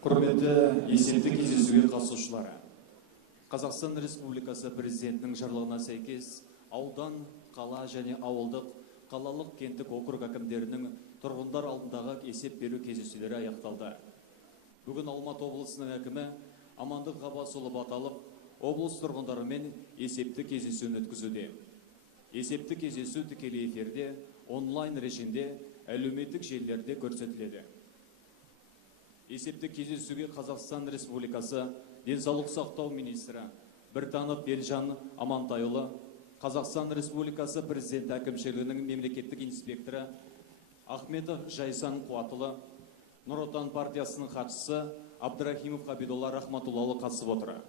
Құрметті есептік кездесуге қатысушылары. Қазақстан Республикасы президентінің жарлығына сәйкес аудан, қала және ауылдық, қалалық кенттік округ әкімдерінің тұрғындар алдындағы есеп беру кездесулері аяқталды. Бүгін Алматы облысының әкімі Амандық Ғаббасұлы Баталов облыс тұрғындарымен есепті кездесуін өткізуде. Есепті кездесу тікелей эфирде, онлайн режимде, әлеуметтік желілерде көрсетіледі. Есепті кездесуге Қазақстан Республикасы денсаулық сақтау министрі Біртанов Елжан Амантайұлы, Қазақстан Республикасы президент әкімшілігінің мемлекеттік инспекторы Ахметов Жайсан Қуатылы, Нұр Отан партиясының хатшысы Абдрахимов Қабидолла Рахматуллалы қатысып отыр.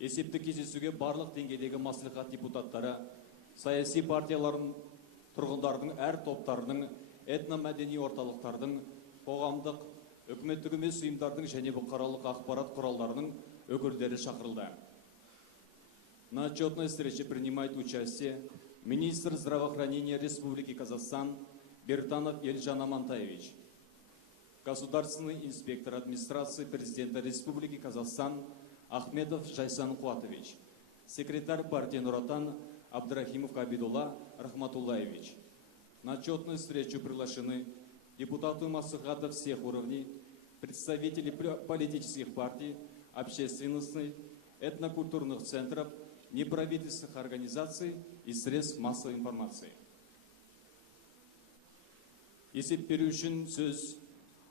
Есепті кездесуге барлық деңгейдегі мәслихат депутаттары, саяси партиялардың, тұрғындардың әр топтарының, этномәдени орталықтардың, қоғамдық, үкіметтік емес ұйымдардың және бұқаралық ақпарат құралдарының өкілдері шақырылды. На отчетной встрече принимает участие министр здравоохранения Республики Казахстан Биртанов Елжан Амантаевич, государственный инспектор администрации президента Республики Казахстан Ахметов Жайсан Куатович, секретарь партии Нур Отан Абдрахимов Кабидулла Рахматуллаевич. На отчетную встречу приглашены депутаты маслихата всех уровней, представители политических партий, общественностей, этнокультурных центров, неправительственных организаций и средств массовой информации. Есеп беру үшін сөз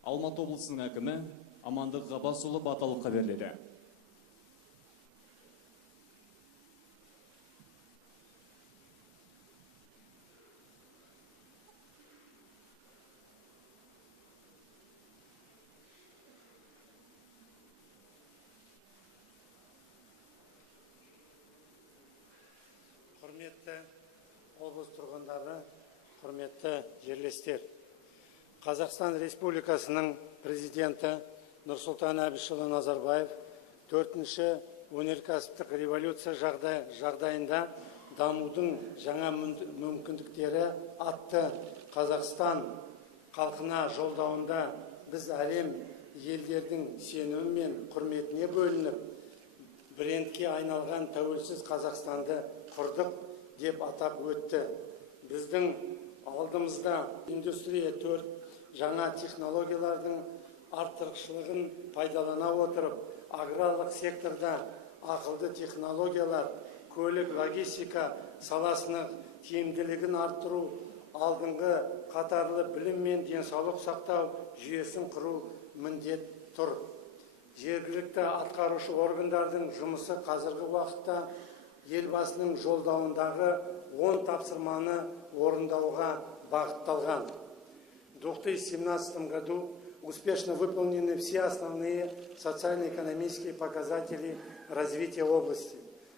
Алматы облысының әкімі Амандық Ғаббасұлы Баталовқа беріледі. Құрметті облыс тұрғындары, құрметті жерлестер. Қазақстан Республикасының президенті Нұрсұлтан Әбішұлы Назарбаев 4-ші өнеркәсіптік революция жағдайында дамудың жаңа мүмкіндіктері атты Қазақстан халқына жолдауында біз әлем елдердің сенімі мен құрметіне бөлініп, брендке айналған тәуелсіз Қазақстанды құрдық деп атап өтті. Біздің алдымызда индустрия 4 жаңа технологиялардың артықшылығын пайдалана отырып, аграрлық секторда ақылды технологиялар, көлік логистика саласының тиімділігін арттыру, алдыңғы қатарлы білім мен денсаулық сақтау жүйесін құру міндет тұр. Жергілікті атқарушы органдардың жұмысы қазіргі уақытта елбасының жолдауындағы 10 тапсырманы орындауға бағытталған. В 2017 году успешно выполнены все основные социально-экономические показатели развития области.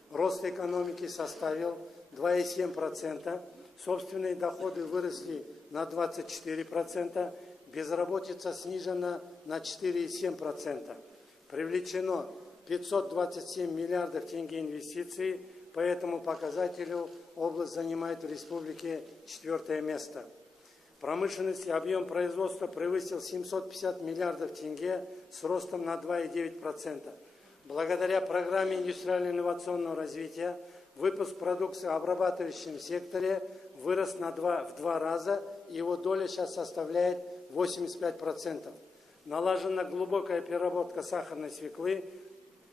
Рост экономики составил 2,7%, собственные доходы выросли на 24%, безработица снижена на 4,7%. Привлечено 527 миллиардов тенге инвестиций, по этому показателю область занимает в республике 4-е место. Промышленность и объем производства превысил 750 миллиардов тенге с ростом на 2,9%. Благодаря программе индустриально-инновационного развития выпуск продукции в обрабатывающем секторе вырос в 2 раза, и его доля сейчас составляет 85%. Налажена глубокая переработка сахарной свеклы,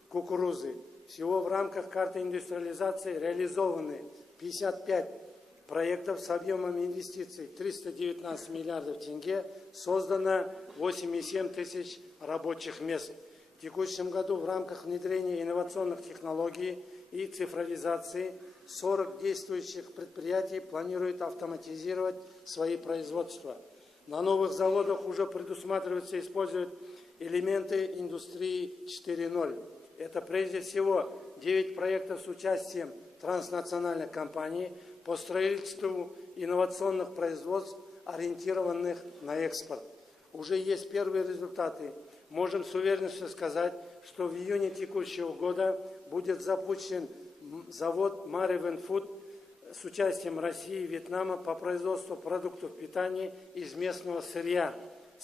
кукурузы. Всего в рамках карты индустриализации реализованы 55 проектов с объемом инвестиций 319 миллиардов тенге, создано 8,7 тысяч рабочих мест. В текущем году в рамках внедрения инновационных технологий и цифровизации 40 действующих предприятий планируют автоматизировать свои производства. На новых заводах уже предусматривается использовать элементы индустрии 4.0. Это прежде всего 9 проектов с участием транснациональных компаний по строительству инновационных производств, ориентированных на экспорт. Уже есть первые результаты. Можем с уверенностью сказать, что в июне текущего года будет запущен завод Mareven Food с участием России и Вьетнама по производству продуктов питания из местного сырья.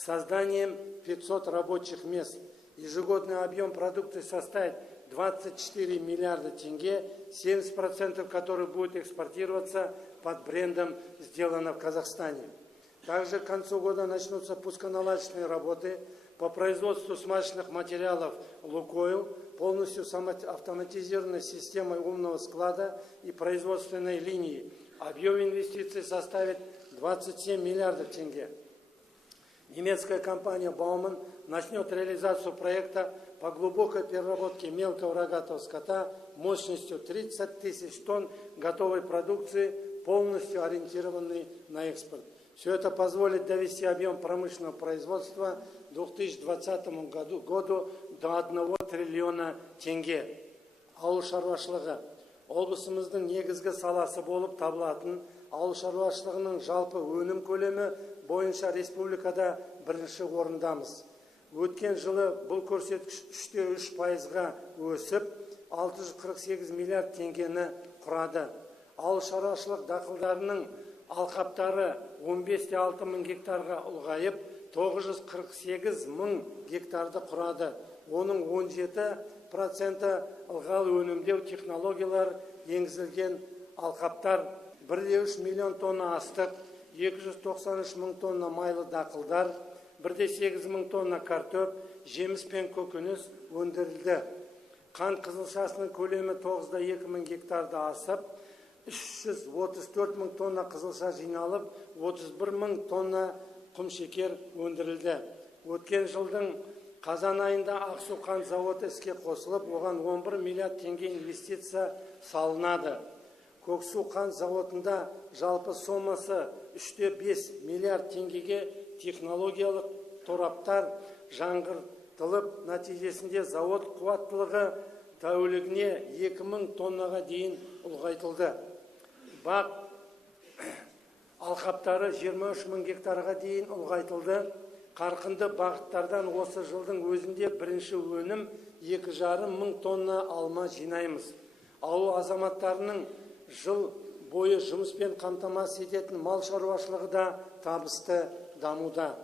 созданием 500 рабочих мест. Ежегодный объем продукции составит 24 миллиарда тенге, 70% которых будет экспортироваться под брендом «Сделано в Казахстане». Также к концу года начнутся пусконаладочные работы по производству смазочных материалов «Лукойл», полностью автоматизированной системой умного склада и производственной линии. Объем инвестиций составит 27 миллиардов тенге. Немецкая компания Baumann начнет реализацию проекта по глубокой переработке мелкого рогатого скота мощностью 30 тысяч тонн готовой продукции, полностью ориентированной на экспорт. Все это позволит довести объем промышленного производства к 2020 году до 1 триллиона тенге. Ауыл шаруашылығы облысымыздың негізгі саласы болып табылатын ауыл шаруашылығының жалпы өнім көлемі бойынша республикада бірінші орындамыз. Өткен жылы бұл көрсеткіш 3,3%-ға өсіп, 648 миллиард теңгені құрады. Ауыл шаруашылық дақылдарының алқаптары 15,6 мың гектарға ұлғайып, 948 мың гектарды құрады. Оның 17% ылғал өнімдеу технологиялар енгізілген алқаптар, 1,3 миллион тонна астық, 293 мың тонна майлы дақылдар, 1,8 мың тонна картоп, жеміс пен көкөніс өндірілді. Қант қызылшасының көлемі 9,2 мың гектарды асып, 334 мың тонна қызылша жиналып, 31 мың тонна құмшекер өндірілді. Өткен жылдың қазан айында Ақсу қант зауыты іске қосылып, оған 11 миллиард теңге инвестиция салынады. Көксу қант зауытында жалпы сомасы 3,5 миллиард теңгеге технологиялық тораптар жаңғыртылып, нәтижесінде зауыт қуаттылығы тәулігіне 2000 тоннаға дейін ұлғайтылды. Бақ алқаптары 23 мың гектарға дейін ұлғайтылды. Қарқынды бағыттардан осы жылдың өзінде бірінші өнім 2,5 мың тонна алма жинаймыз. Ауыл азаматтарының жыл бойы жұмыспен қамтамасыз ететін мал шаруашылығы да табысты дамуда.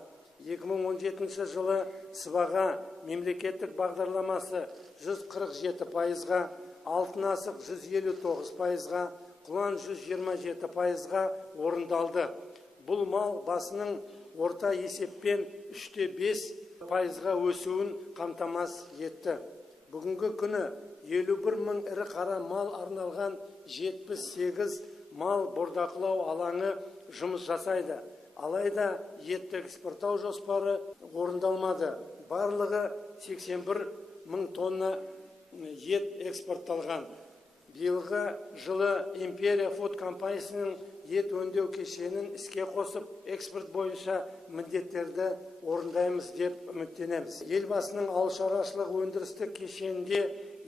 2017 жылы сыбаға мемлекеттік бағдарламасы 147%-ға, алтын асық 159%-ға, құлан 127%-ға орындалды. Бұл мал басының орта есеппен 3,5%-ға өсуін қамтамасыз етті. Бүгінгі күні 51 мың ірі қара мал арналған 78 мал бордақылау алаңы жұмыс жасайды. Алайда етті экспорттау жоспары орындалмады. Барлығы 81 мың тонна ет экспортталған. Биылғы жылы Империя Фуд компаниясының ет өңдеу кешенін іске қосып, экспорт бойынша міндеттерді орындаймыз деп үміттенеміз. Елбасының ауыл шаруашылық өндірістік кешенінде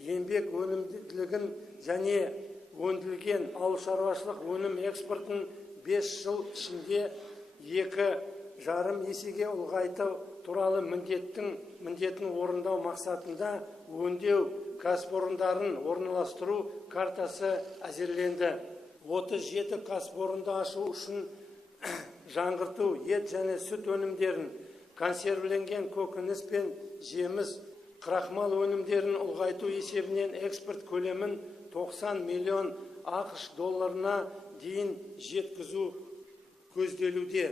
еңбек өнімділігін және өндірілген ауыл шаруашылық өнім экспортын 5 жыл ішінде 2,5 есеге ұлғайту туралы міндетін орындау мақсатында өңдеу кәсіпорындарын орналастыру картасы әзірленді. 37 кәсіпорынды ашу үшін жаңғырту, ет және сүт өнімдерін, консервіленген көкөніс пен жеміс, крахмал өнімдерін ұлғайту есебінен экспорт көлемін 90 миллион ақш долларына дейін жеткізу көзделуде.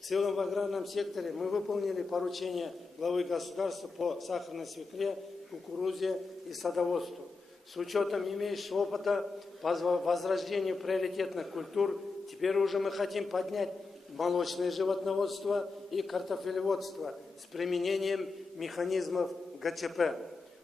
В целом в аграрном секторе мы выполнили поручение главы государства по сахарной свекле, кукурузе и садоводству. С учетом имеющего опыта по возрождению приоритетных культур, теперь уже мы хотим поднять молочное животноводство и картофелеводство с применением механизмов ГЧП.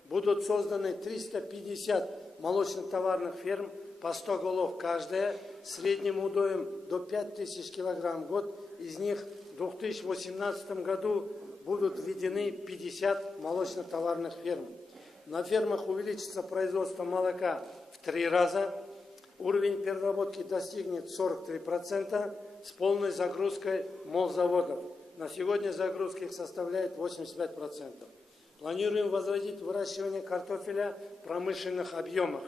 Будут созданы 350 молочно-товарных ферм по 100 голов каждая, средним удоем до 5000 килограмм в год. Из них в 2018 году будут введены 50 молочно-товарных ферм. На фермах увеличится производство молока в 3 раза, уровень переработки достигнет 43% с полной загрузкой молзаводов. На сегодня загрузка их составляет 85%. Планируем возродить выращивание картофеля в промышленных объемах.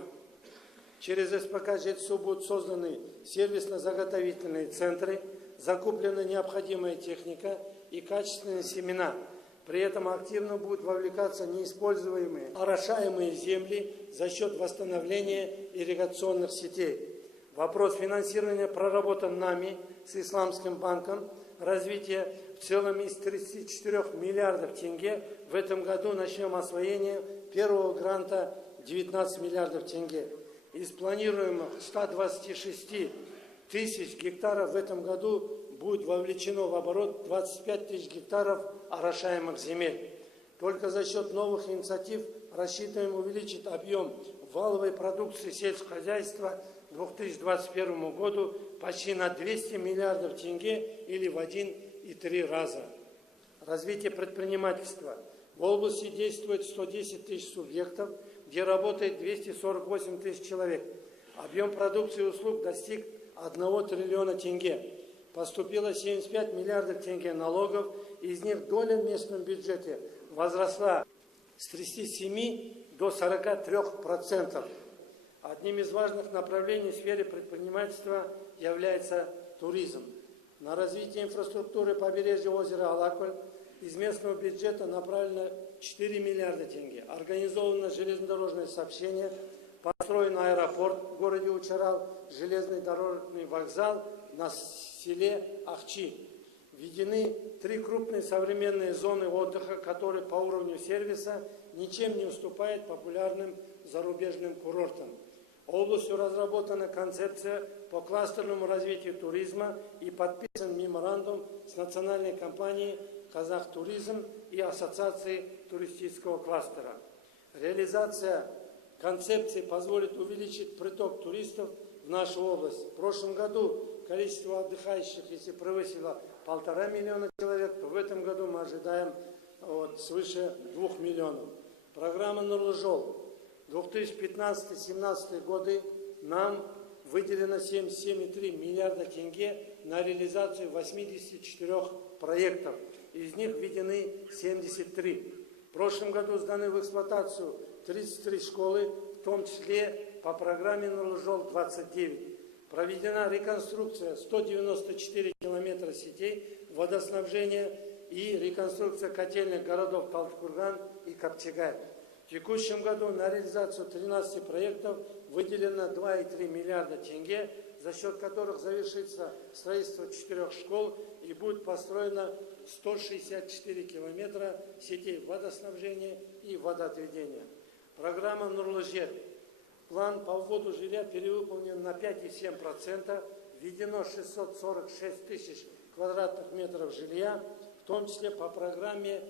Через СПК «Жетісу» будут созданы сервисно-заготовительные центры, закуплена необходимая техника и качественные семена. При этом активно будут вовлекаться неиспользуемые, орошаемые земли за счет восстановления ирригационных сетей. Вопрос финансирования проработан нами с Исламским банком развития. В целом из 34 миллиардов тенге в этом году начнем освоение первого гранта 19 миллиардов тенге. Из планируемых 126 тысяч гектаров в этом году будет вовлечено в оборот 25 тысяч гектаров орошаемых земель. Только за счет новых инициатив рассчитываем увеличить объем валовой продукции сельского хозяйства к 2021 году почти на 200 миллиардов тенге или в 1,3 раза. Развитие предпринимательства. В области действует 110 тысяч субъектов, где работает 248 тысяч человек. Объем продукции и услуг достиг 1 триллиона тенге. Поступило 75 миллиардов тенге налогов, из них доля в местном бюджете возросла с 37 до 43%. Одним из важных направлений в сфере предпринимательства является туризм. На развитие инфраструктуры побережья озера Алакуль из местного бюджета направлено 4 миллиарда тенге. Организовано железнодорожное сообщение, построен аэропорт в городе Учарал, железный дорожный вокзал на селе Ахчи. Введены 3 крупные современные зоны отдыха, которые по уровню сервиса ничем не уступают популярным зарубежным курортам. Областью разработана концепция по кластерному развитию туризма и подписан меморандум с национальной компанией «Казахтуризм» и Ассоциацией туристического кластера. Реализация концепции позволит увеличить приток туристов в нашу область. В прошлом году количество отдыхающих, если превысило 1,5 миллиона человек, то в этом году мы ожидаем свыше 2 миллионов. Программа «Нурлы жол». 2015-2017 годы нам выделено 77,3 миллиарда тенге на реализацию 84 проектов. Из них введены 73. В прошлом году сданы в эксплуатацию 33 школы, в том числе по программе «Нурлы жол» 29. Проведена реконструкция 194 километра сетей водоснабжения и реконструкция котельных городов Талдыкурган и Капчагай. В текущем году на реализацию 13 проектов выделено 2,3 миллиарда тенге, за счет которых завершится строительство 4 школ и будет построено 164 километра сетей водоснабжения и водоотведения. Программа «Нурлы жер». План по вводу жилья перевыполнен на 5,7%, введено 646 тысяч квадратных метров жилья, в том числе по программе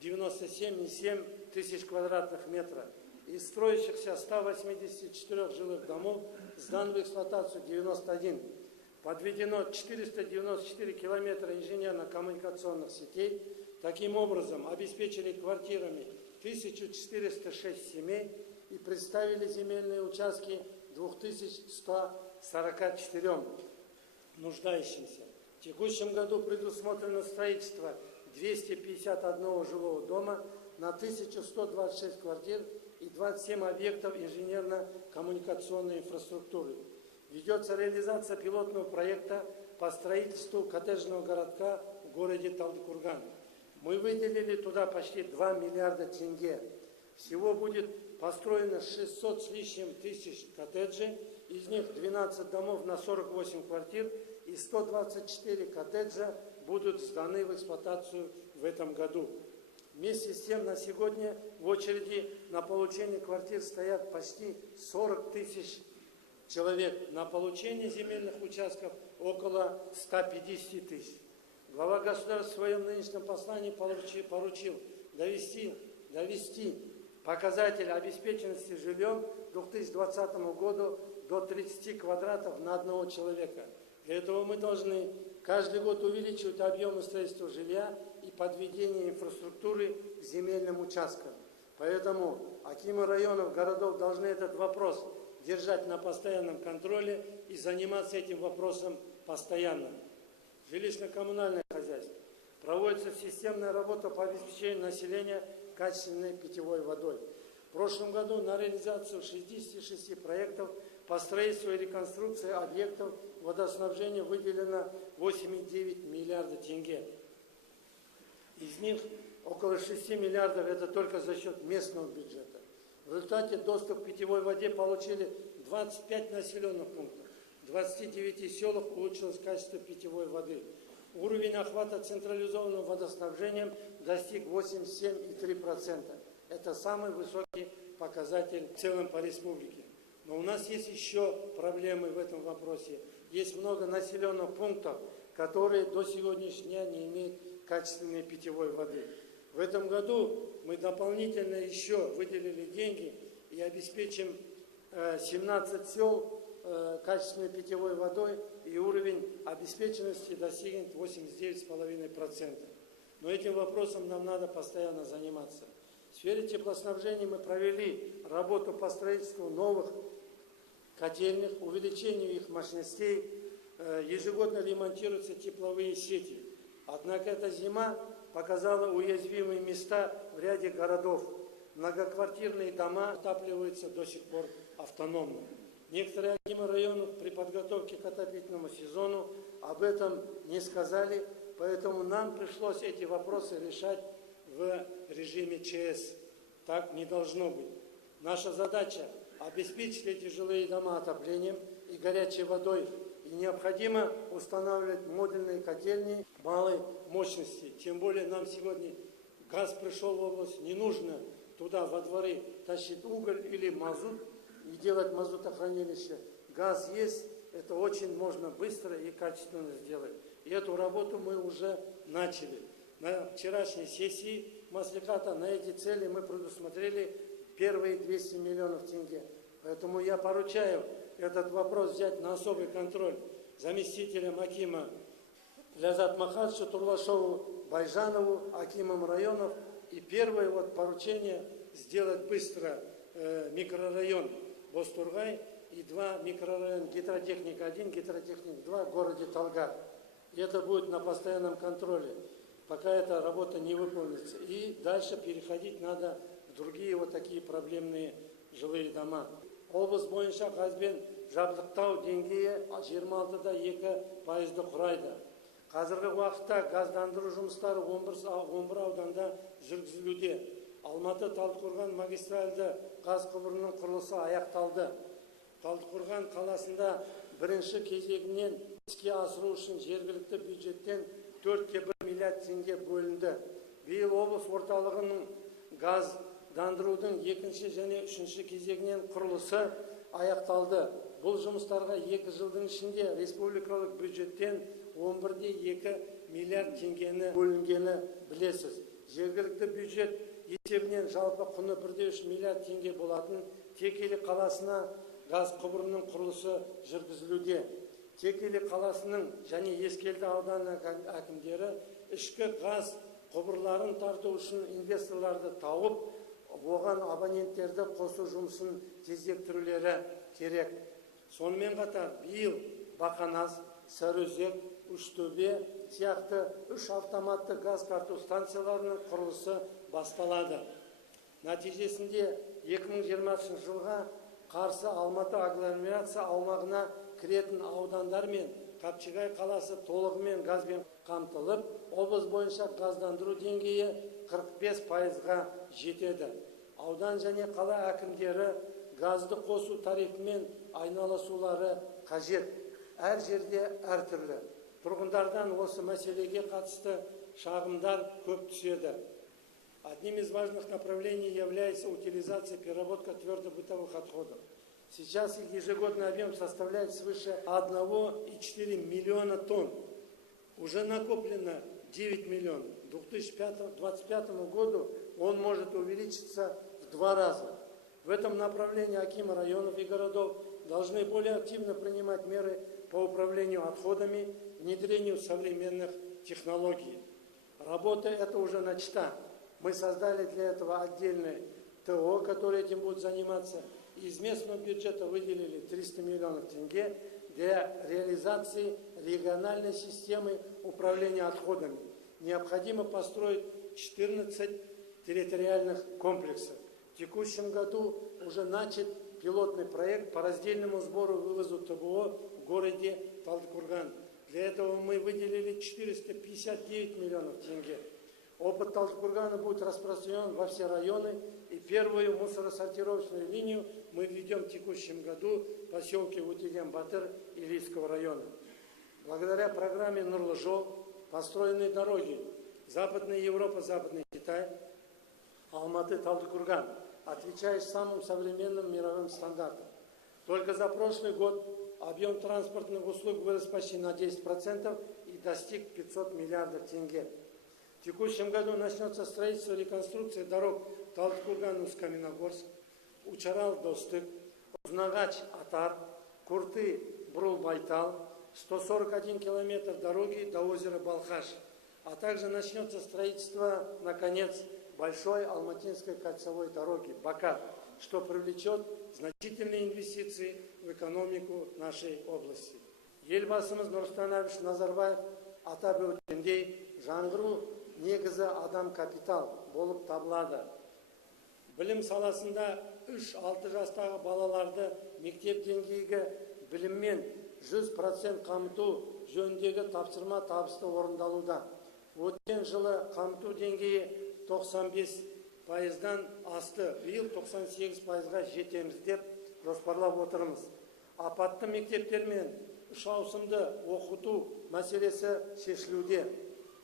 97,7 тысяч квадратных метров. Из строящихся 184 жилых домов сдан в эксплуатацию 91. Подведено 494 километра инженерно-коммуникационных сетей. Таким образом, обеспечили квартирами 1406 семей и представили земельные участки 2144 нуждающимся. В текущем году предусмотрено строительство 251 жилого дома на 1126 квартир и 27 объектов инженерно-коммуникационной инфраструктуры. Ведется реализация пилотного проекта по строительству коттеджного городка в городе Талдыкурган. Мы выделили туда почти 2 миллиарда тенге. Всего будет построено 600 с лишним тысяч коттеджей, из них 12 домов на 48 квартир и 124 коттеджа будут сданы в эксплуатацию в этом году. Вместе с тем, на сегодня в очереди на получение квартир стоят почти 40 тысяч человек. На получение земельных участков около 150 тысяч. Глава государства в своем нынешнем послании поручил довести показатель обеспеченности жильем к 2020 году до 30 квадратов на одного человека. Для этого мы должны каждый год увеличивать объемы строительства жилья и подведение инфраструктуры к земельным участкам. Поэтому акимы районов, городов должны этот вопрос держать на постоянном контроле и заниматься этим вопросом постоянно. Жилищно-коммунальное хозяйство. Проводится системная работа по обеспечению населения качественной питьевой водой. В прошлом году на реализацию 66 проектов по строительству и реконструкции объектов водоснабжения выделено 8,9 миллиарда тенге. Из них около 6 миллиардов это только за счет местного бюджета. В результате доступ к питьевой воде получили 25 населенных пунктов. В 29 селах улучшилось качество питьевой воды. Уровень охвата централизованным водоснабжением достиг 87,3%. Это самый высокий показатель в целом по республике. Но у нас есть еще проблемы в этом вопросе. Есть много населенных пунктов, которые до сегодняшнего дня не имеют качественной питьевой воды. В этом году мы дополнительно еще выделили деньги и обеспечим 17 сел качественной питьевой водой, и уровень обеспеченности достигнет 89,5%. Но этим вопросом нам надо постоянно заниматься. В сфере теплоснабжения мы провели работу по строительству новых котельных, увеличению их мощностей, ежегодно ремонтируются тепловые сети. Однако эта зима показала уязвимые места в ряде городов. Многоквартирные дома отапливаются до сих пор автономно. Некоторые акимы районов при подготовке к отопительному сезону об этом не сказали, поэтому нам пришлось эти вопросы решать в режиме ЧС. Так не должно быть. Наша задача – обеспечить эти жилые дома отоплением и горячей водой. И необходимо устанавливать модульные котельные малой мощности. Тем более нам сегодня газ пришел в область, не нужно туда во дворы тащить уголь или мазут и делать мазутохранилище. Газ есть, это очень можно быстро и качественно сделать. И эту работу мы уже начали. На вчерашней сессии Маслихата на эти цели мы предусмотрели первые 200 миллионов тенге. Поэтому я поручаю этот вопрос взять на особый контроль заместителям акима Лязат Махадовичу Турлашову, Байжанову, акимам районов. И первое поручение сделать быстро микрорайон Бостургай и 2 микрорайона гидротехник 1, гидротехник 2 в городе Талгар. И это будет на постоянном контроле, пока эта работа не выполнится. И дальше переходить надо в другие такие проблемные жилые дома. Облыс бойынша газбен жабдықтау деңгейі 26-да 2% құрайды. Қазіргі уақытта газдандыру жұмыстары 11 ауданда жүргізілуде. Алматы Талдықорған магистральды газ құбырының құрылысы аяқталды. Талдықорған қаласында бірінші кезегінен іске асыру үшін жергілікті бюджеттен 4,1 миллиард теңге бөлінді. Биыл облыс орталығының газдандырудың екінші және үшінші кезегінен құрылысы аяқталды. Бұл жұмыстарға 2 жылдың ішінде республикалық бюджеттен 11,2 миллиард теңгені бөлінгені білесіз. Жергілікті бюджет есебінен жалпы құны 1,3 миллиард теңге болатын Текелі қаласына газ құбырының құрылысы жүргізілуде. Текелі қаласының және Ескелді ауданы әкімдері ішкі газ құбырларын тарту үшін инвесторларды тауып, оған абоненттерді қосу жұмысын тездеттірулері керек. Сонымен қатар биыл Бақанас, Сарыөзек, Үштөбе сияқты 3 автоматты газ тарту станцияларының құрылысы басталады. Нәтижесінде 2020 жылға Қарсы Алматы агломерация аумағына кіретін аудандар мен Қапшағай қаласы толығымен газбен қамтылып, облыс бойынша газдандыру деңгейі 45%-ға жетеді. Аудан және қала әкімдері газды қосу тарифімен айналысулары қажет. Әр жерде әртүрлі. Тұрғындардан осы мәселеге қатысты шағымдар көп түседі. Одним из важных направлений является утилизация и переработка твердобытовых отходов. Сейчас их ежегодный объем составляет свыше 1,4 миллиона тонн. Уже накоплено 9 миллионов. К 2025 году он может увеличиться в 2 раза. В этом направлении акимы районов и городов должны более активно принимать меры по управлению отходами, внедрению современных технологий. Работа эта уже начата. Мы создали для этого отдельное ТО, которое этим будет заниматься. Из местного бюджета выделили 300 миллионов тенге для реализации региональной системы управления отходами. Необходимо построить 14 территориальных комплексов. В текущем году уже начат пилотный проект по раздельному сбору и вывозу ТБО в городе Талдыкурган. Для этого мы выделили 459 миллионов тенге. Опыт Талдыкургана будет распространен во все районы, и первую мусоросортировочную линию мы введем в текущем году в поселке Утилем-Батыр Илийского района. Благодаря программе «Нурлы жол» построены дороги Западная Европа, Западный Китай, Алматы, Талдыкурган, отвечая самым современным мировым стандартам. Только за прошлый год объем транспортных услуг вырос почти на 10% и достиг 500 миллиардов тенге. В текущем году начнется строительство и реконструкция дорог Талдыкурган-Усть-Каменогорск, Учарал-Достык, Узнагач-Атар, Курты-Брул-Байтал, 141 километр дороги до озера Балхаш, а также начнется строительство, наконец, большой Алматинской кольцевой дороги Бакат, что привлечет значительные инвестиции в экономику нашей области. Елбасымыз Нурсултан Абишевич Назарбаев атап өткендей, жаңғыру негізі адам капитал болып табылады. Білім саласында 3-6 жастағы балаларды мектеп деңгейгі біліммен 100% қамту жөніндегі тапсырма табысты орындалуда. Өткен жылы қамту деңгейі 95%-дан асты, биыл 98%-ға жетеміз деп жоспарлап отырмыз. Апатты мектептер мен 3 ауысымды оқыту мәселесі шешілуде.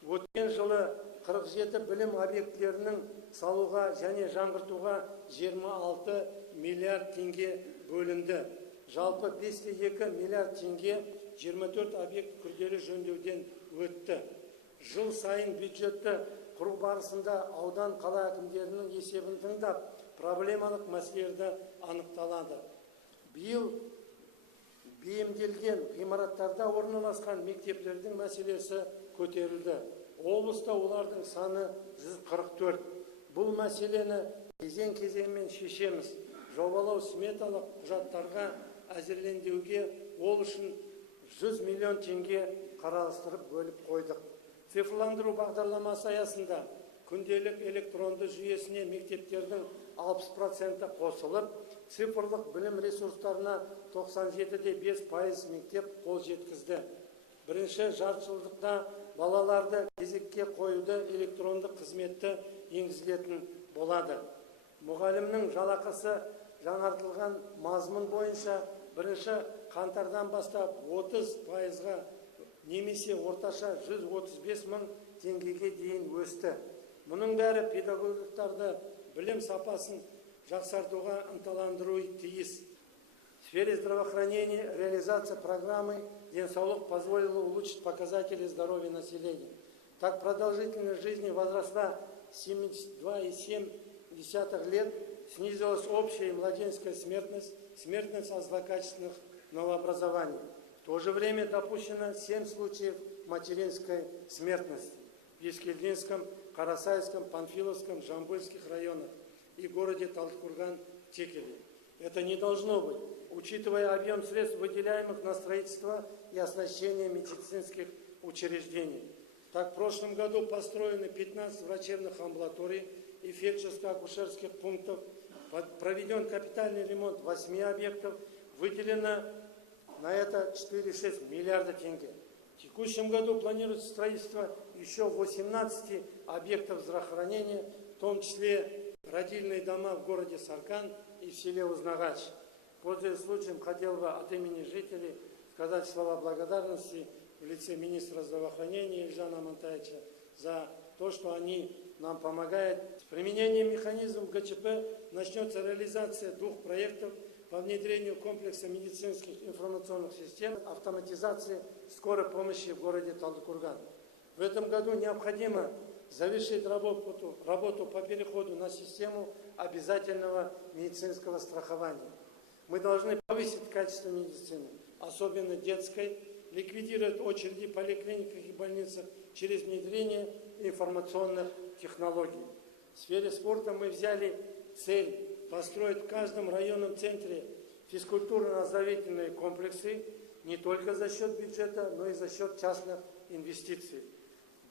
Өткен жылы 47 білім объектілерінің салуға және жаңғыртуға 26 миллиард теңге бөлінді. Жалпы 5,2 миллиард теңге 24 объект күрделі жөндеуден өтті. Жыл сайын бюджетті құру барысында аудан қала әкімдерінің есебін тыңдап, проблемалық мәселелерді анықталады. Биыл бейімделген ғимараттарда орналасқан мектептердің мәселесі көтерілді. Облыста олардың саны 144. Бұл мәселені кезең-кезеңмен шешеміз. Жобалау сметалық құжаттарға әзірлендеуге ол үшін 100 миллион теңге қарастырып бөліп қойдық. Цифрландыру бағдарламасы аясында күнделік электронды жүйесіне мектептердің 60% қосылып, цифрлық білім ресурстарына 97,5% мектеп қол жеткізді. Бірінші жартыжылдықта балаларды кезекке қоюды электронды қызметті енгізілетін болады. Мұғалімнің жалақысы жаңартылған мазмұн бойынша бірінші қаңтардан бастап 30%-ға немесе орташа 135 мың теңгеге дейін өсті. Мұның бәрі педагогтарды білім сапасын жақсартуға ынталандыруы тиіс. В сфере здравоохранения реализация программы «Денсаулық» позволила улучшить показатели здоровья населения. Так продолжительность жизни возросла с 72,7 лет, снизилась общая и младенческая смертность от злокачественных новообразований. В то же время допущено 7 случаев материнской смертности в Ескелдинском, Карасайском, Панфиловском, Жамбыльских районах и городе Талдыкурган-Текели. Это не должно быть, учитывая объем средств, выделяемых на строительство и оснащение медицинских учреждений. Так, в прошлом году построены 15 врачебных амбулаторий и фельдшерско-акушерских пунктов, проведен капитальный ремонт 8 объектов, выделено на это 4,6 миллиарда тенге. В текущем году планируется строительство еще 18 объектов здравоохранения, в том числе родильные дома в городе Саркан и в селе Узнагач. Пользуясь случаем, хотел бы от имени жителей сказать слова благодарности в лице министра здравоохранения Ильжана Амантаевича за то, что они нам помогают. С применением механизмов ГЧП начнется реализация 2 проектов по внедрению комплекса медицинских информационных систем автоматизации скорой помощи в городе Талдыкурган. В этом году необходимо завершить работу по переходу на систему обязательного медицинского страхования. Мы должны повысить качество медицины, особенно детской, ликвидировать очереди в поликлиниках и больницах через внедрение информационных технологий. В сфере спорта мы взяли цель построить в каждом районном центре физкультурно-оздоровительные комплексы не только за счет бюджета, но и за счет частных инвестиций.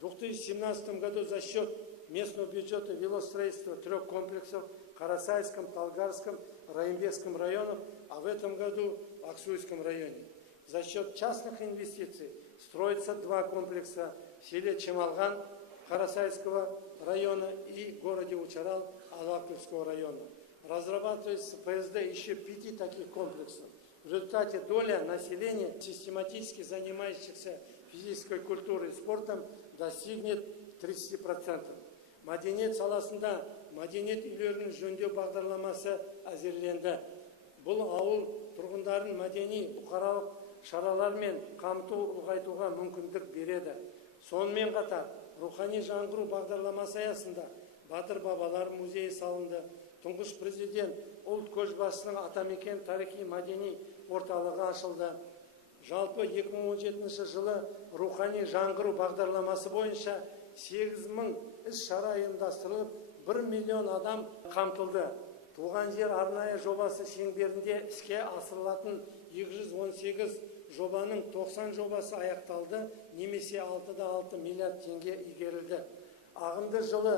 В 2017 году за счет местного бюджета велось строительство 3 комплексов в Карасайском, Талгарском, Раимбекском районах, а в этом году в Аксуйском районе. За счет частных инвестиций Строится два комплекса в селе Чемалган Карасайского района и городе Учарал Алакульского района. Разрабатывается ПСД еще 5 таких комплексов. В результате доля населения, систематически занимающихся физической культурой и спортом, достигнет 30%. Мәдениет саласында мәдениет үйлерінің жөндеу бағдарламасы әзірленді. Бұл ауыл тұрғындарын мәдени бұқаралық шаралармен қамту ұлғайтуға мүмкіндік береді. Сонымен қатар рухани жаңғыру бағдарламасы аясында Батыр бабалар музейі салынды. Тұңғыш президент ұлт көшбасшысының атамекен тарихи мәдени орталығы ашылды. Жалпы 2017 жылы рухани жаңғыру бағдарламасы бойынша 8000 іс-шара ұйымдастырылып, 1 миллион адам қамтылды. Туған жер арнайы жобасы шеңберінде іске асырылатын 218 жобаның 90 жобасы аяқталды, немесе 6,6 миллиард теңге игерілді. Ағымды жылы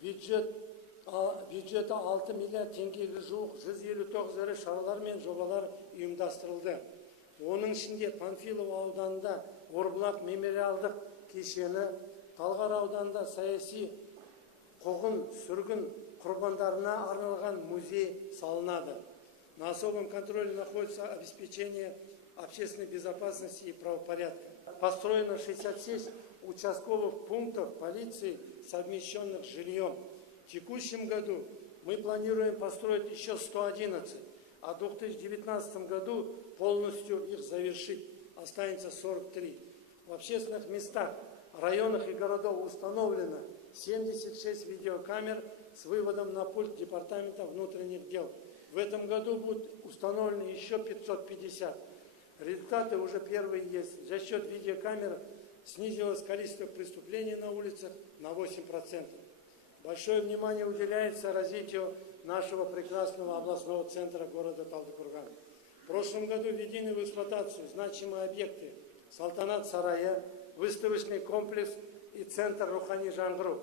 бюджеті 6 миллиард теңгеге жуық 159 ірі шаралар мен жобалар ұйымдастырылды. Оның ішінде Панфилов ауданында Орбұлақ мемориалдық кешені, Талғар ауданында саяси қуғын сүргін құрбандарына арналған музей салынады. На особом контроле находится обеспечение общественной безопасности и правопорядка. Построено 66 участковых пунктов полиции, совмещенных с жильем. В текущем году мы планируем построить еще 111, а в 2019 году полностью их завершить. Останется 43. В общественных местах, районах и городах установлено 76 видеокамер с выводом на пульт Департамента внутренних дел. В этом году будет установлено еще 550. Результаты уже первые есть. За счет видеокамер снизилось количество преступлений на улицах на 8%. Большое внимание уделяется развитию нашего прекрасного областного центра города Талдыкурган. В прошлом году введены в эксплуатацию значимые объекты: Салтанат сарая, выставочный комплекс и центр Рухани Жаңғыру.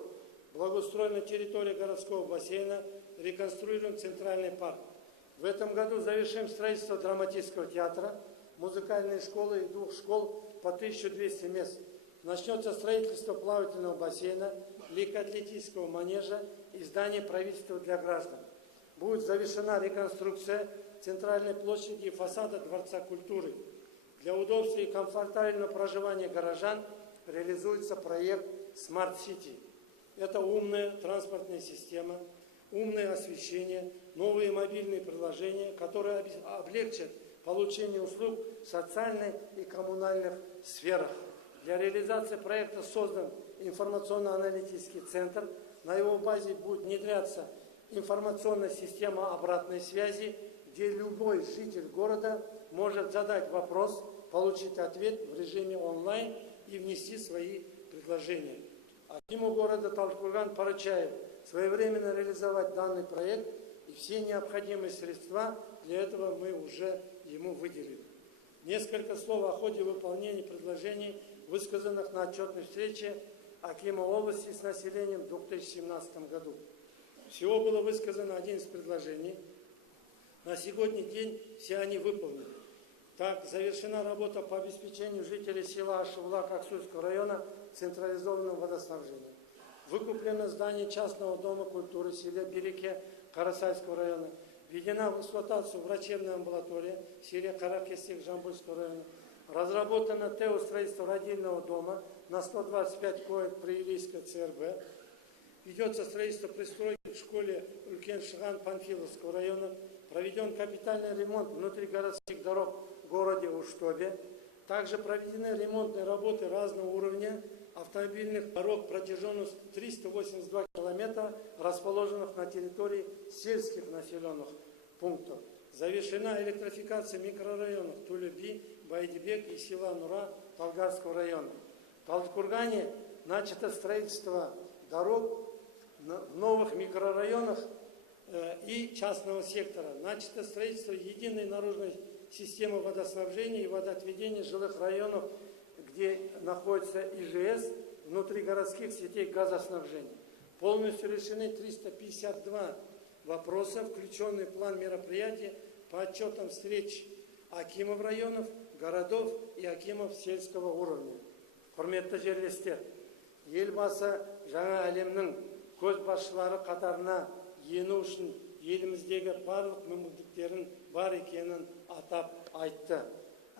Благоустроена территория городского бассейна, реконструируем центральный парк. В этом году завершим строительство драматического театра, музыкальной школы и 2 школ по 1200 мест. Начнется строительство плавательного бассейна, легкоатлетического манежа и здания правительства для граждан. Будет завершена реконструкция центральной площади и фасада Дворца культуры. Для удобства и комфортабельного проживания горожан реализуется проект Smart City. Это умная транспортная система, умное освещение, новые мобильные приложения, которые облегчат получение услуг в социальных и коммунальных сферах. Для реализации проекта создан информационно-аналитический центр. На его базе будет внедряться информационная система обратной связи, где любой житель города может задать вопрос, получить ответ в режиме онлайн и внести свои предложения. Акиму города Талдыкурган поручает своевременно реализовать данный проект, и все необходимые средства для этого мы уже ему выделили. Несколько слов о ходе выполнения предложений, высказанных на отчетной встрече Акима области с населением в 2017 году. Всего было высказано 11 предложений. На сегодняшний день все они выполнены. Так, завершена работа по обеспечению жителей села Ашевлак Аксуйского района централизованным водоснабжением. Выкуплено здание частного дома культуры в селе Береке Карасайского района. Введена в эксплуатацию врачебная амбулатория в селе Каракесек Жамбыльского района. Разработано ТЭО строительство родильного дома на 125 коек при Илийской ЦРБ. Ведется строительство пристройки в школе Улкен-Шиган Панфиловского района. Проведен капитальный ремонт внутригородских дорог в городе Уштобе. Также проведены ремонтные работы разного уровня автомобильных дорог протяженностью 382 километра, расположенных на территории сельских населенных пунктов. Завершена электрификация микрорайонов Тулеби, Байдибек и села Нура Талгарского района. В Талдыкургане начато строительство дорог в новых микрорайонах и частного сектора. Начато строительство единой наружной системы водоснабжения и водоотведения жилых районов, где находится ИЖС, внутригородских сетей газоснабжения. Полностью решены 352 вопроса, включенные в план мероприятий по отчетам встреч акимов районов, городов и акимов сельского уровня. Құрметті жерлестер, елбасы жаңа әлемнің көшбасшылары қатарына ену үшін еліміздегі барлық мүмкіндіктерін бар екенін атап айтты.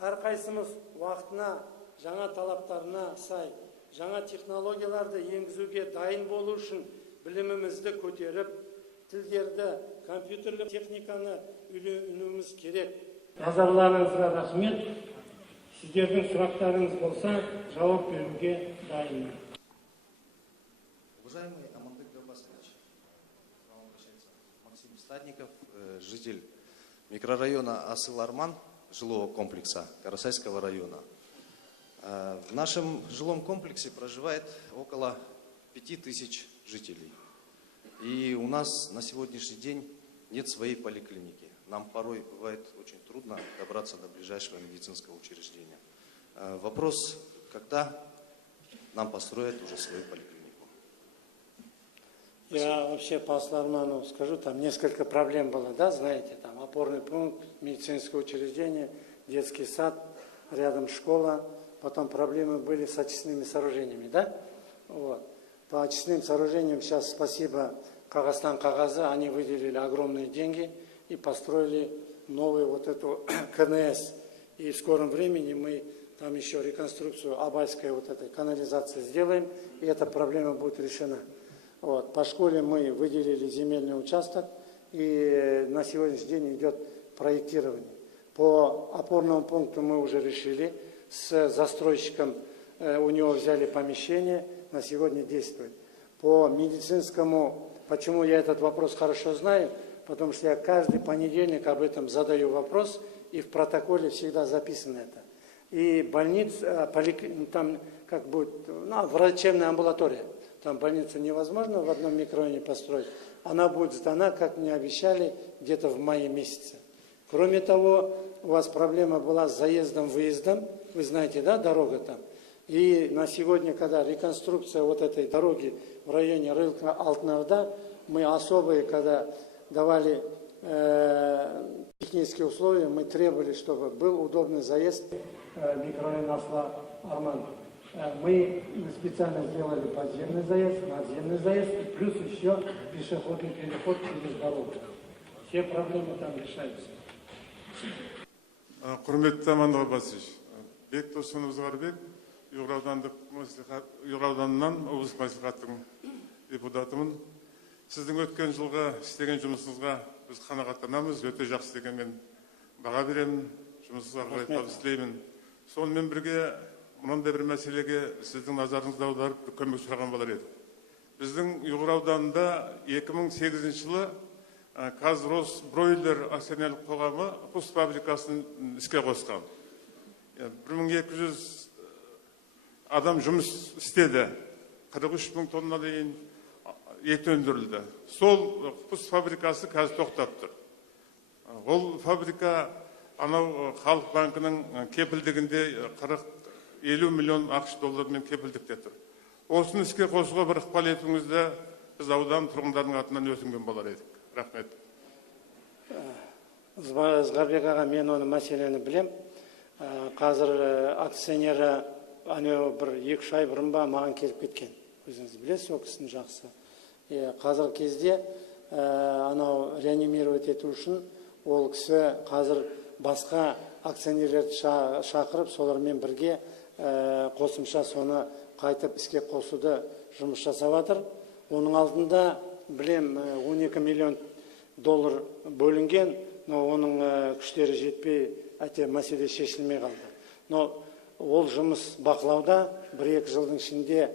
Әрқайсымыз уақытына, жаңа талаптарына сай, жаңа технологияларды енгізуге дайын болу үшін білімімізді көтеріп, тілдерді, компьютерлік техниканы үйренуіміз керек. Назарларыңызға рахмет. Сіздердің сұрақтарыңыз болса, жауап беруге дайынмын. Уважаемый Амандык Габасович, к вам обращается Максим Стадников, житель микрорайона Асыл-Арман, жилого комплекса Карасайского района. В нашем жилом комплексе проживает около 5000 жителей. И у нас на сегодняшний день нет своей поликлиники. Нам порой бывает очень трудно добраться до ближайшего медицинского учреждения. Вопрос, когда нам построят уже свою поликлинику? Я вообще по Асыл-Арману скажу, там несколько проблем было, да, знаете, там опорный пункт, медицинское учреждение, детский сад, рядом школа, потом проблемы были с очистными сооружениями, да? Вот. По очистным сооружениям сейчас спасибо Кагастан Кагазы, они выделили огромные деньги и построили новую вот эту КНС. И в скором времени мы там еще реконструкцию Абайской вот этой канализации сделаем, и эта проблема будет решена. Вот. По школе мы выделили земельный участок, и на сегодняшний день идет проектирование. По опорному пункту мы уже решили, с застройщиком у него взяли помещение, на сегодня действует. По медицинскому, почему я этот вопрос хорошо знаю, потому что я каждый понедельник об этом задаю вопрос, и в протоколе всегда записано это. И больница, там как будет, врачебная амбулатория, там больницу невозможно в одном микрорайоне построить, она будет сдана, как мне обещали, где-то в мае месяце. Кроме того, у вас проблема была с заездом-выездом, вы знаете, да, дорога там. И на сегодня, когда реконструкция вот этой дороги в районе Рылка-Алтынорда, мы особые, когда давали технические условия, мы требовали, чтобы был удобный заезд микрорайон Асыл-Арман. Мы специально сделали подземный заезд, надземный заезд, и плюс еще пешеходный переход через дорогу. Все проблемы там решаются. Құрметті Амандық Аббасович, Бек Досымов Ұзғарбек, Ұйғыр ауданынан облыс мәслихаттың депутатымын. Сіздің өткен жылға істеген жұмысыңызға біз қанағаттанамыз, өте жақсы дегенмен баға беремін, жұмысыңызға қарай табыс тілеймін. Сонымен бірге мынандай бір мәселеге сіздің назарыңызды аударып көмек сұраған болар еді. Біздің Ұйғыр ауданында 2008 жылы Қазрос Бройлер акционерлік қоғамы құс фабрикасын іске қосқан. 1200 адам жұмыс істеді. 43 мың тонна дейін ет өндірілді. Сол құс фабрикасы қазір тоқтап тұр. Ол фабрика анау халық банкінің кепілдігінде 40-50 миллион ақш долларымен кепілдікте тұр. Осыны іске қосуға бір ықпал етуіңізді біз аудан тұрғындарының атынан өтінген болар едік. Рахмет. Ызғарбек аға, мен оны мәселені білем. Қазір акционері бір 2-3 ай бұрын ба маған келіп кеткен. Өзіңіз білесіз, ол кісінің жақсы. Қазір кезде анау реанимировать ету үшін ол кісі қазір басқа акционерлерді шақырып, солармен бірге қосымша соны қайтып іске қосуды жұмыс жасап жатыр. Оның алдында білем 12 миллион доллар бөлінген, но оның күштері жетпей, мәселе шешілмей қалды. Но ол жұмыс бақылауда, 1-2 жылдың ішінде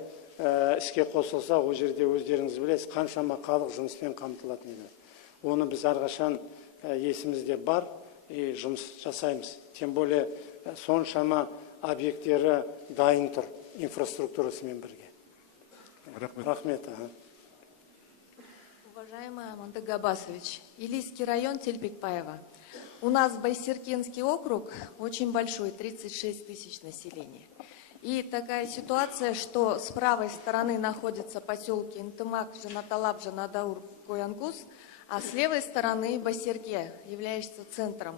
іске қосылса, ол жерде өздеріңіз білесіз, қаншама халық жұмыспен қамтылатын еді. Оны біз әрқашан есімізде бар и жұмыс жасаймыз. Тем более соншама объекттері дайын тұр, инфраструктурасымен бірге. Рахмет. Уважаемый Амандык Габасович, Илийский район, Тельпикпаева. У нас Байсеркинский округ очень большой, 36 тысяч населения. И такая ситуация, что с правой стороны находятся поселки Интымак, Жанаталап, Жанадаур, Коянгус, а с левой стороны Байсерке является центром.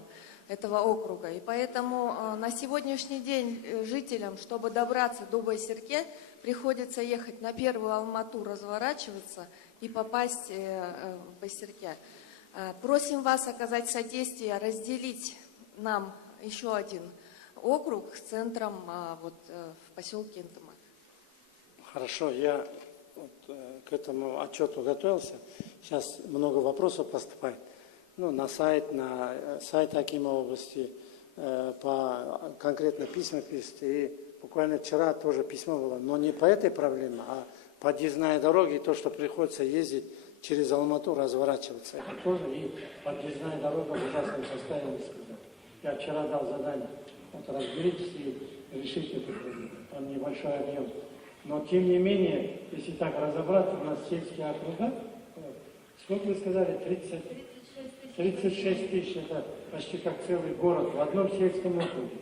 этого округа. И поэтому на сегодняшний день жителям, чтобы добраться до Байсерке, приходится ехать на первую Алмату, разворачиваться и попасть в Байсерке. Просим вас оказать содействие, разделить нам еще один округ с центром в поселке Интымак. Хорошо, я к этому отчету готовился. Сейчас много вопросов поступает. На сайт Акима области, конкретно письма пишет. И буквально вчера тоже письмо было. Но не по этой проблеме, а подъездная дорога и то, что приходится ездить через Алмату, разворачиваться. Это тоже и подъездная дорога в ужасном состоянии. Я вчера дал задание. Разберитесь и решите эту проблему. Там небольшой объем. Но тем не менее, если так разобраться, у нас сельские округа, сколько вы сказали, 36 тысяч, это почти как целый город в одном сельском округе.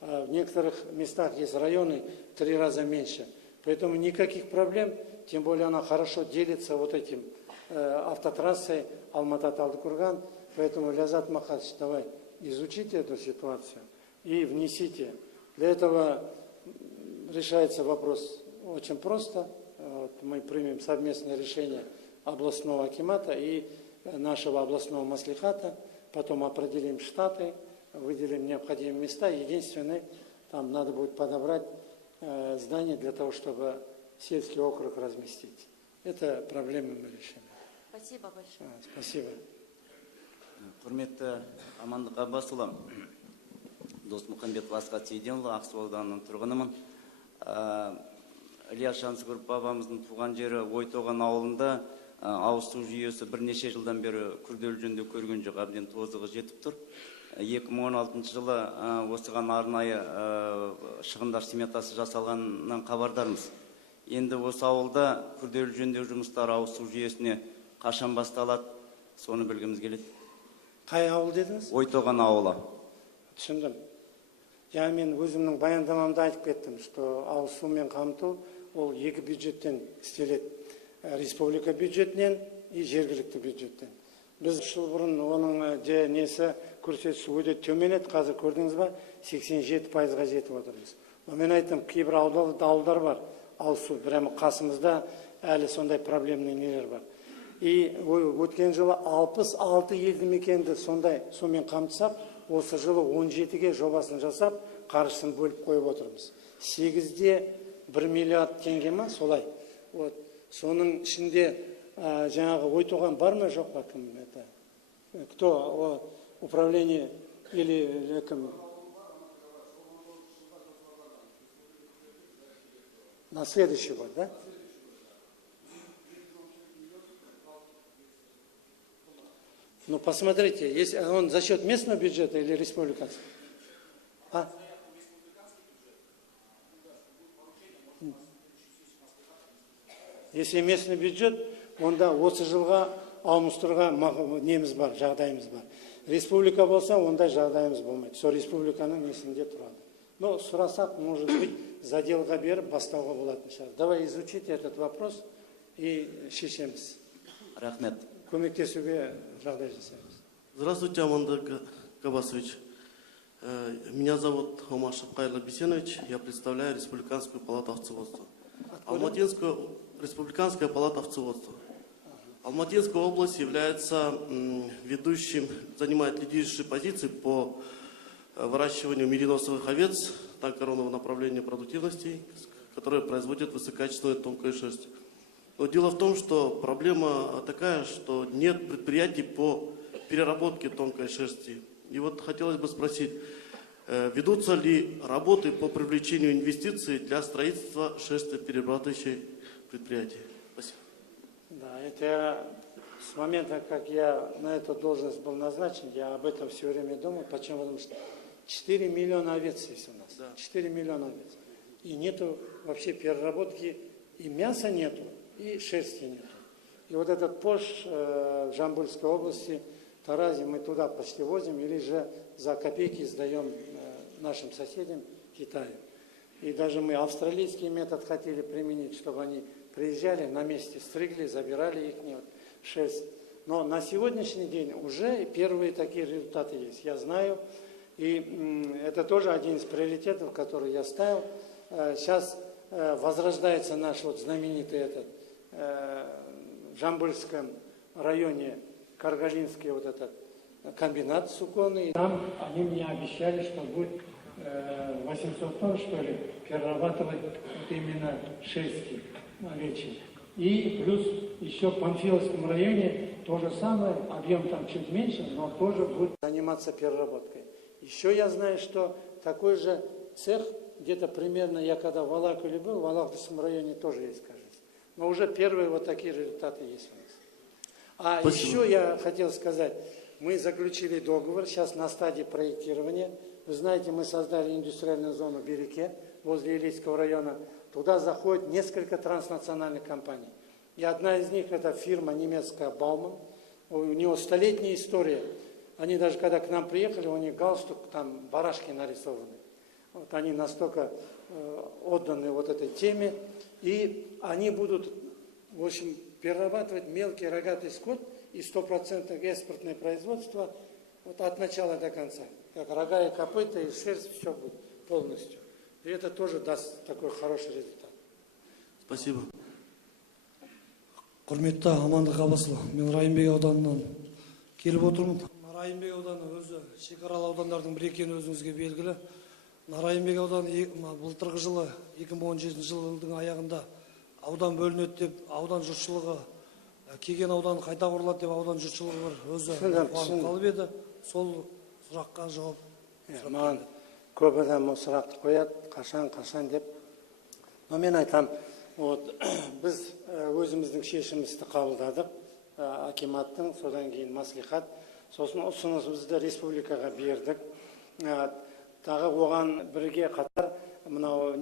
А в некоторых местах есть районы 3 раза меньше. Поэтому никаких проблем, тем более она хорошо делится этим автотрассой Алмата-Талдыкурган. Поэтому, Лязат Махадович, давай изучите эту ситуацию и внесите. Для этого решается вопрос очень просто. Мы примем совместное решение областного акимата и нашего областного маслихата, потом определим штаты, выделим необходимые места. Единственное, там надо будет подобрать здание для того, чтобы сельский округ разместить. Это проблемы мы решим. Спасибо большое. Спасибо. Құрметті Амандық Аббасұлы, Досмұхамбетов Асқат Сейденұлы, Ақсу ауданының тұрғынымын. Ильяс Жансүгіров бабамыздың туған жері Ойтоған ауылында ауыз су жүйесі бірнеше жылдан бері күрделі жөндеу көрген жоқ, әбден тозығы жетіп тұр. 2016 жылы осыған арнайы шығындар сметасы жасалғанынан хабардармыз. Енді осы ауылда күрделі жөндеу жұмыстары ауыз су жүйесіне қашан басталады, соны білгіміз келеді. Қай ауыл дедіңіз? Ойтоған ауылы. Түсіндім. Мен өзімнің баяндамамда айтып кеттім, что ауыз сумен қамту ол 2 бюджеттен істеледі. Республика бюджетінен и жергілікті бюджеттен. Біз жыл бұрын оның несі көрсеткіші өте төмен еді, қазір көрдіңіз ба, 87%-ға жетіп отырмыз. Мен айттым, кейбір ауылдар бар, ауыз су прямо қасымызда әлі сондай проблемный нелер бар. И өткен жылы 66 елді мекенді сондай сумен қамтысақ, осы жылы 17-ге жобасын жасап, қаржысын бөліп қойып отырмыз. 8-де 1 миллиард теңге ма, солай. Соның ішінде жаңағы Ойтоған бар ма, жоқ па, кім это? Кто управление или кім? На следующий год, да? Посмотрите, если он за счет местного бюджета или республиканского? Если местный бюджет, онда осы жылға алмастыруға неміз бар, жағдайымыз бар. Республика болса, ондай жағдайымыз болмайды. Сол республиканың несінде тұрады. Но сұрасақ, может быть, заделға беріп бастауға болатын шығар. Давай изучите этот вопрос и шешеміз. Рахмет. Көмектесуге жағдай жасаймыз. Здравствуйте, Амандық Габасович. Меня зовут Омашев Кайла Бесенович. Я представляю Республиканскую палату овцеводства. Республиканская палата овцеводства. Алматинская область является ведущим, занимает лидирующие позиции по выращиванию мериносовых овец коронного направления продуктивности, которые производят высококачественную тонкую шерсть. Но дело в том, что проблема такая, что нет предприятий по переработке тонкой шерсти. И хотелось бы спросить, ведутся ли работы по привлечению инвестиций для строительства шерстоперерабатывающей предприятий? Спасибо. Да, это с момента, как я на эту должность был назначен, я об этом все время думал. Почему? Потому что 4 миллиона овец есть у нас. Да. 4 миллиона овец. И нету вообще переработки, и мяса нету, и шерсти нету. И этот пош в Жамбульской области, Таразе, мы туда почти возим, или же за копейки сдаем нашим соседям Китаю. И даже мы австралийский метод хотели применить, чтобы они приезжали на месте, стригли, забирали их шерсть. Но на сегодняшний день уже первые такие результаты есть. Я знаю, И это тоже один из приоритетов, который я ставил. Сейчас возрождается наш вот знаменитый этот в Жамбыльском районе Каргалинский вот этот комбинат суконный. Там они мне обещали, что будет 800 тонн, что ли, перерабатывать вот именно шерсти овечьи. И плюс еще в Панфиловском районе то же самое, объем там чуть меньше, но тоже будет заниматься переработкой. Еще я знаю, что такой же цех, где-то примерно, я когда в Валакуле был, в Валакульском районе тоже есть, кажется. Но уже первые вот такие результаты есть у нас. А Спасибо. еще я хотел сказать, мы заключили договор, сейчас на стадии проектирования. Вы знаете, мы создали индустриальную зону в Береке, возле Илийского района. Туда заходит несколько транснациональных компаний. И одна из них это фирма немецкая Бауман. У него столетняя история. Они даже когда к нам приехали, у них галстук, там барашки нарисованы. Вот они настолько отданы вот этой теме. И они будут, в общем, перерабатывать мелкий рогатый скот и 100% экспортное производство вот от начала до конца. Как рога и копыта, и шерсть, все будет полностью. И это тоже даст такой хороший результат. Спасибо. Құрметті Амандық Абасұлы, мен Райымбек ауданынан келіп отырмын. Райымбек ауданы өзі шекаралы аудандардың бір екені өзіңізге белгілі. Райымбек ауданы былтырғы жылы 2017 жылдың аяғында аудан бөлінеді деп, аудан жұртшылығы Кеген ауданы қайта құрылады деп аудан жұртшылығы бір өзі қуанып қалып еді. Сол сұраққа жауап. Маған көп адам сұрақты қояды, қашан деп. Но мен айтам, вот, біз өзіміздің шешімімізді қабылдадық, акиматтың, содан кейін маслихат, сосын ұсынысымызды республикаға бердік. Тағы оған бірге қатар мынау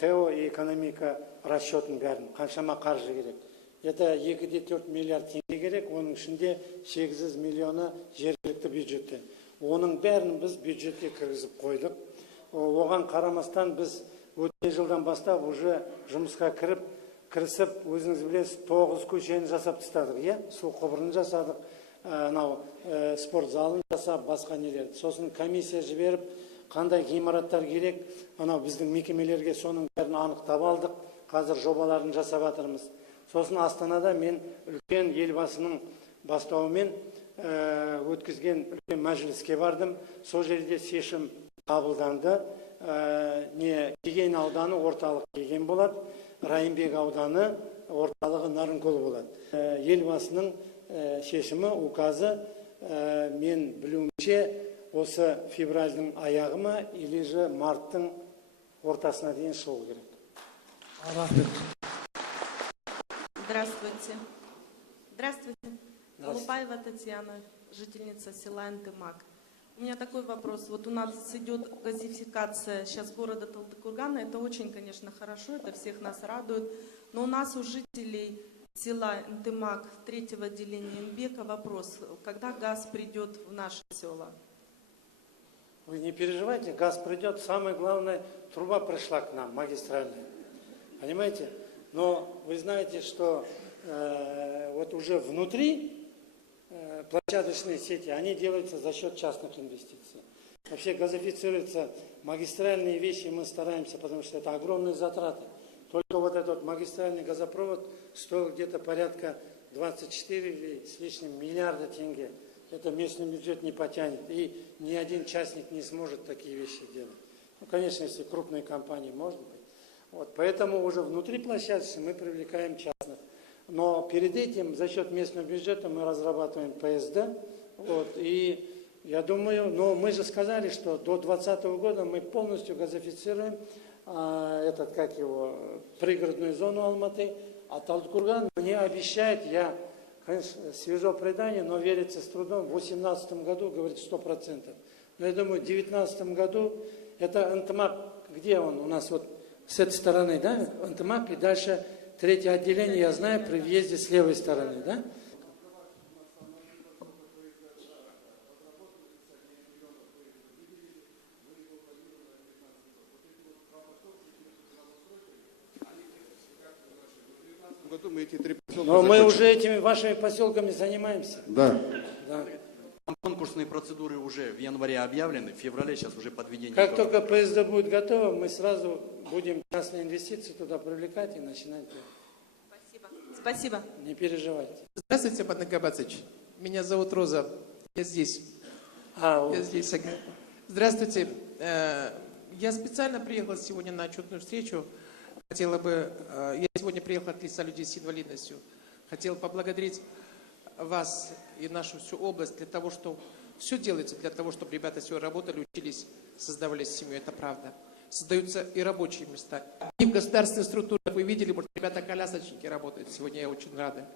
ТЭО и экономика расчетін бәрін, қаншама қаржы керек. Это 2,4 миллиард теңге керек, оның ішінде 800 миллионы жергілікті бюджеттен. Оның бәрін біз бюджетке кіргізіп қойдық. Оған қарамастан біз өткен жылдан бастап уже жұмысқа кірісіп, өзіңіз білесіз, 9 көшені жасап тастадық, су құбырын жасадық, спорт залын жасап, басқа нелерді. Сосын комиссия жіберіп, қандай ғимараттар керек, біздің мекемелерге соның бәрін анықтап алдық, қазір жобаларын жасап жатырмыз. Сосын Астанада мен үлкен елбасының бастауымен өткізген үлкен мәжіліске бардым. Сол жерде шешім қабылданды. Кеген ауданы орталық Кеген болады, Райымбек ауданы орталығы Нарынкөл болады. Елбасының шешімі, указы мен білуімше осы февральдың аяғы ма, или же марттың ортасына дейін шығу керек. Рахмет. Здравствуйте. Здравствуйте. Лупаева Татьяна, жительница села Антымак. У меня такой вопрос. Вот у нас идет газификация сейчас города Талдыкургана. Это очень, конечно, хорошо, это всех нас радует. Но у нас у жителей села Антымак 3-го отделения Инбека вопрос. Когда газ придет в наши села? Вы не переживайте, газ придет. Самое главное, труба пришла к нам, магистральная. Понимаете? Но вы знаете, что вот уже внутри площадочные сети, они делаются за счет частных инвестиций. Вообще газифицируются магистральные вещи, мы стараемся, потому что это огромные затраты. Только вот этот магистральный газопровод стоил где-то порядка 24 или с лишним миллиарда тенге. Это местный бюджет не потянет. И ни один частник не сможет такие вещи делать. Ну, конечно, если крупные компании, может быть. Вот, поэтому уже внутри площадки мы привлекаем частных. Но перед этим за счет местного бюджета мы разрабатываем ПСД. Вот, и я думаю, но мы же сказали, что до 2020 года мы полностью газифицируем пригородную зону Алматы. А Талдыкурган мне обещает, я, конечно, свежо предание, но верится с трудом, в 2018 году, говорит, 100%. Но я думаю, в 2019 году, это Антымак, где он у нас, вот с этой стороны, да, Антымак, и дальше 3-е отделение, я знаю, при въезде с левой стороны, да? Но мы уже этими вашими поселками занимаемся. Да. Да. Там конкурсные процедуры уже в январе объявлены, в феврале сейчас уже подведение Как итогов. только ПСД будет готово, мы сразу будем частные инвестиции туда привлекать и начинать делать. Спасибо. Не переживайте. Здравствуйте, Баднак Габацович. Меня зовут Роза. Я здесь. Я здесь. Здравствуйте. Я специально приехал сегодня на отчетную встречу. Я сегодня приехал от лица людей с инвалидностью. Хотел поблагодарить вас и нашу всю область для того, что все делается для того, чтобы ребята все работали, учились, создавали семью. Это правда. Создаются и рабочие места. И в государственных структурах вы видели, может, ребята-колясочники работают. Сегодня я очень рада.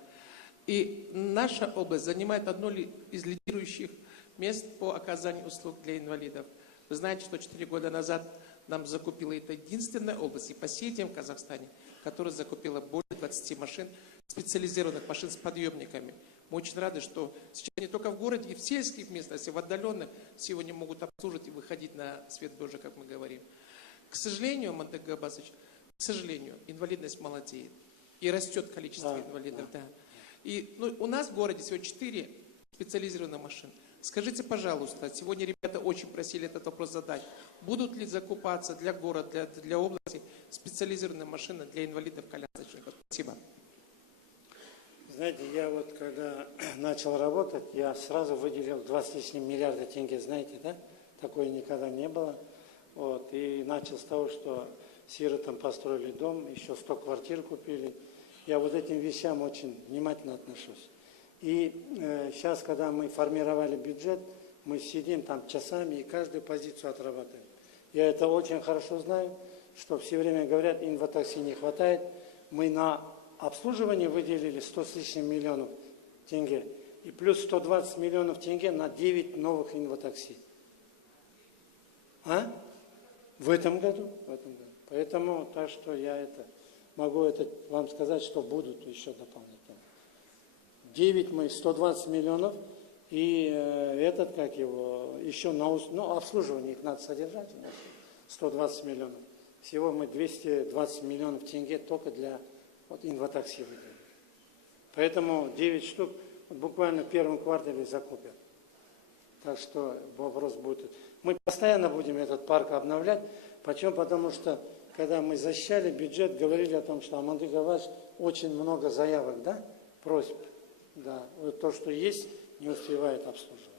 И наша область занимает одно из лидирующих мест по оказанию услуг для инвалидов. Вы знаете, что 4 года назад нам закупила, это единственная область и по сей день в Казахстане, которая закупила более 20 машин, специализированных машин с подъемниками. Мы очень рады, что сейчас не только в городе, и в сельских местностях, в отдаленных сегодня могут обслуживать и выходить на свет Божий, как мы говорим. К сожалению, Мантек Габасович, к сожалению, инвалидность молодеет. И растет количество инвалидов. Да. И у нас в городе всего 4 специализированных машин. Скажите, пожалуйста, сегодня ребята очень просили этот вопрос задать. Будут ли закупаться для города, для области специализированные машины для инвалидов-колясочников? Спасибо. Знаете, я вот когда начал работать, я сразу выделил 20 с лишним миллиарда тенге, знаете, да? Такое никогда не было. Вот, и начал с того, что сиротам построили дом, еще 100 квартир купили. Я вот этим вещам очень внимательно отношусь. И сейчас, когда мы формировали бюджет, мы сидим там часами и каждую позицию отрабатываем. Я это очень хорошо знаю, что все время говорят, инватакси не хватает. Мы на обслуживание выделили 100 с лишним миллионов тенге. И плюс 120 миллионов тенге на 9 новых инватакси. В этом году? В этом году. Поэтому, так что я могу вам сказать, что будут еще дополнительно. 9 мы, 120 миллионов, и еще на обслуживание их надо содержать, 120 миллионов. Всего мы 220 миллионов тенге только для инватакси выделили. Поэтому 9 штук буквально в первом квартале закупят. Так что вопрос будет. Мы постоянно будем этот парк обновлять. Почему? Потому что, когда мы защищали бюджет, говорили о том, что Амандык Габасович очень много заявок, да, просьб. Да, вот то, что есть, не успевает обслуживать.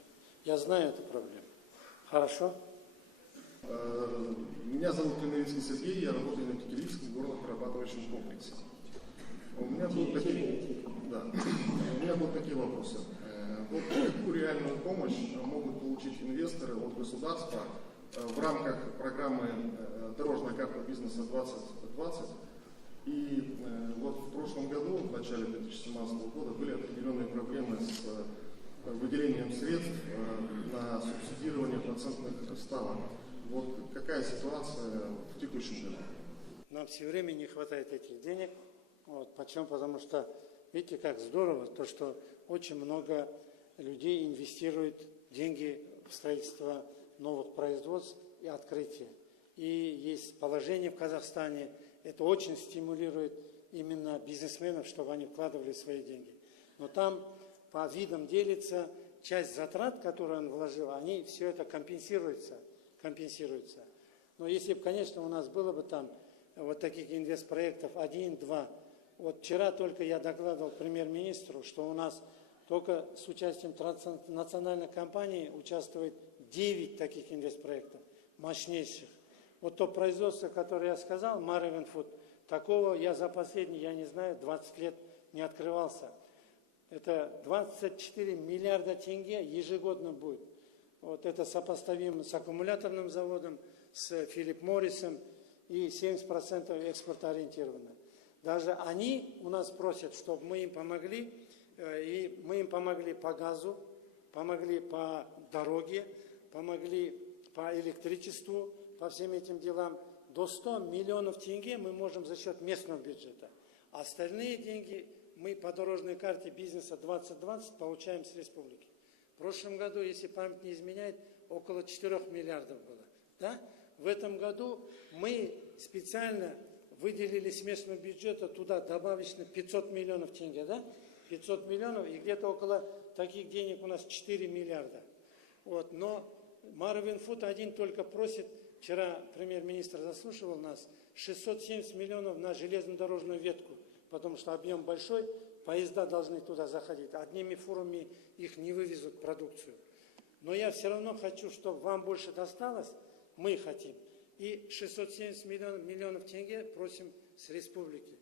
Я знаю эту проблему. Хорошо? Меня зовут Клиновицкий Сергей, я работаю на Кикилийском горно-перерабатывающем комплексе. У меня будут такие вопросы. Вот какую реальную помощь могут получить инвесторы от государства в рамках программы «Дорожная карта бизнеса 2020»? И вот в прошлом году, в начале 2017 года, были определенные проблемы с выделением средств на субсидирование процентных ставок. Вот какая ситуация в текущем году? Нам все время не хватает этих денег. Почему? Потому что, видите, как здорово, то, что очень много людей инвестируют деньги в строительство новых производств и открытие. И есть положение в Казахстане, это очень стимулирует именно бизнесменов, чтобы они вкладывали свои деньги. Но там по видам делится, часть затрат, которую он вложил, они все это компенсируются. Но если бы, конечно, у нас было бы там вот таких инвестпроектов 1-2. Вот вчера только я докладывал премьер-министру, что у нас только с участием транснациональной компании участвует 9 таких инвестпроектов, мощнейших. Вот то производство, которое я сказал, Marevent Food, такого я за последние, я не знаю, 20 лет не открывался. Это 24 миллиарда тенге ежегодно будет. Вот это сопоставимо с аккумуляторным заводом, с Филипп Моррисом, и 70% экспортоориентировано. Даже они у нас просят, чтобы мы им помогли, и мы им помогли по газу, помогли по дороге, помогли по электричеству, по всем этим делам. До 100 миллионов тенге мы можем за счет местного бюджета. Остальные деньги мы по дорожной карте бизнеса 2020 получаем с республики. В прошлом году, если память не изменяет, около 4 миллиардов было. Да? В этом году мы специально выделили с местного бюджета туда добавочно 500 миллионов тенге. Да? 500 миллионов, и где-то около таких денег у нас 4 миллиарда. Вот. Но Марвинфуд один только просит, вчера премьер-министр заслушивал нас, 670 миллионов на железнодорожную ветку, потому что объем большой, поезда должны туда заходить. Одними фурами их не вывезут продукцию. Но я все равно хочу, чтобы вам больше досталось, мы хотим. И 670 миллионов тенге просим с республики.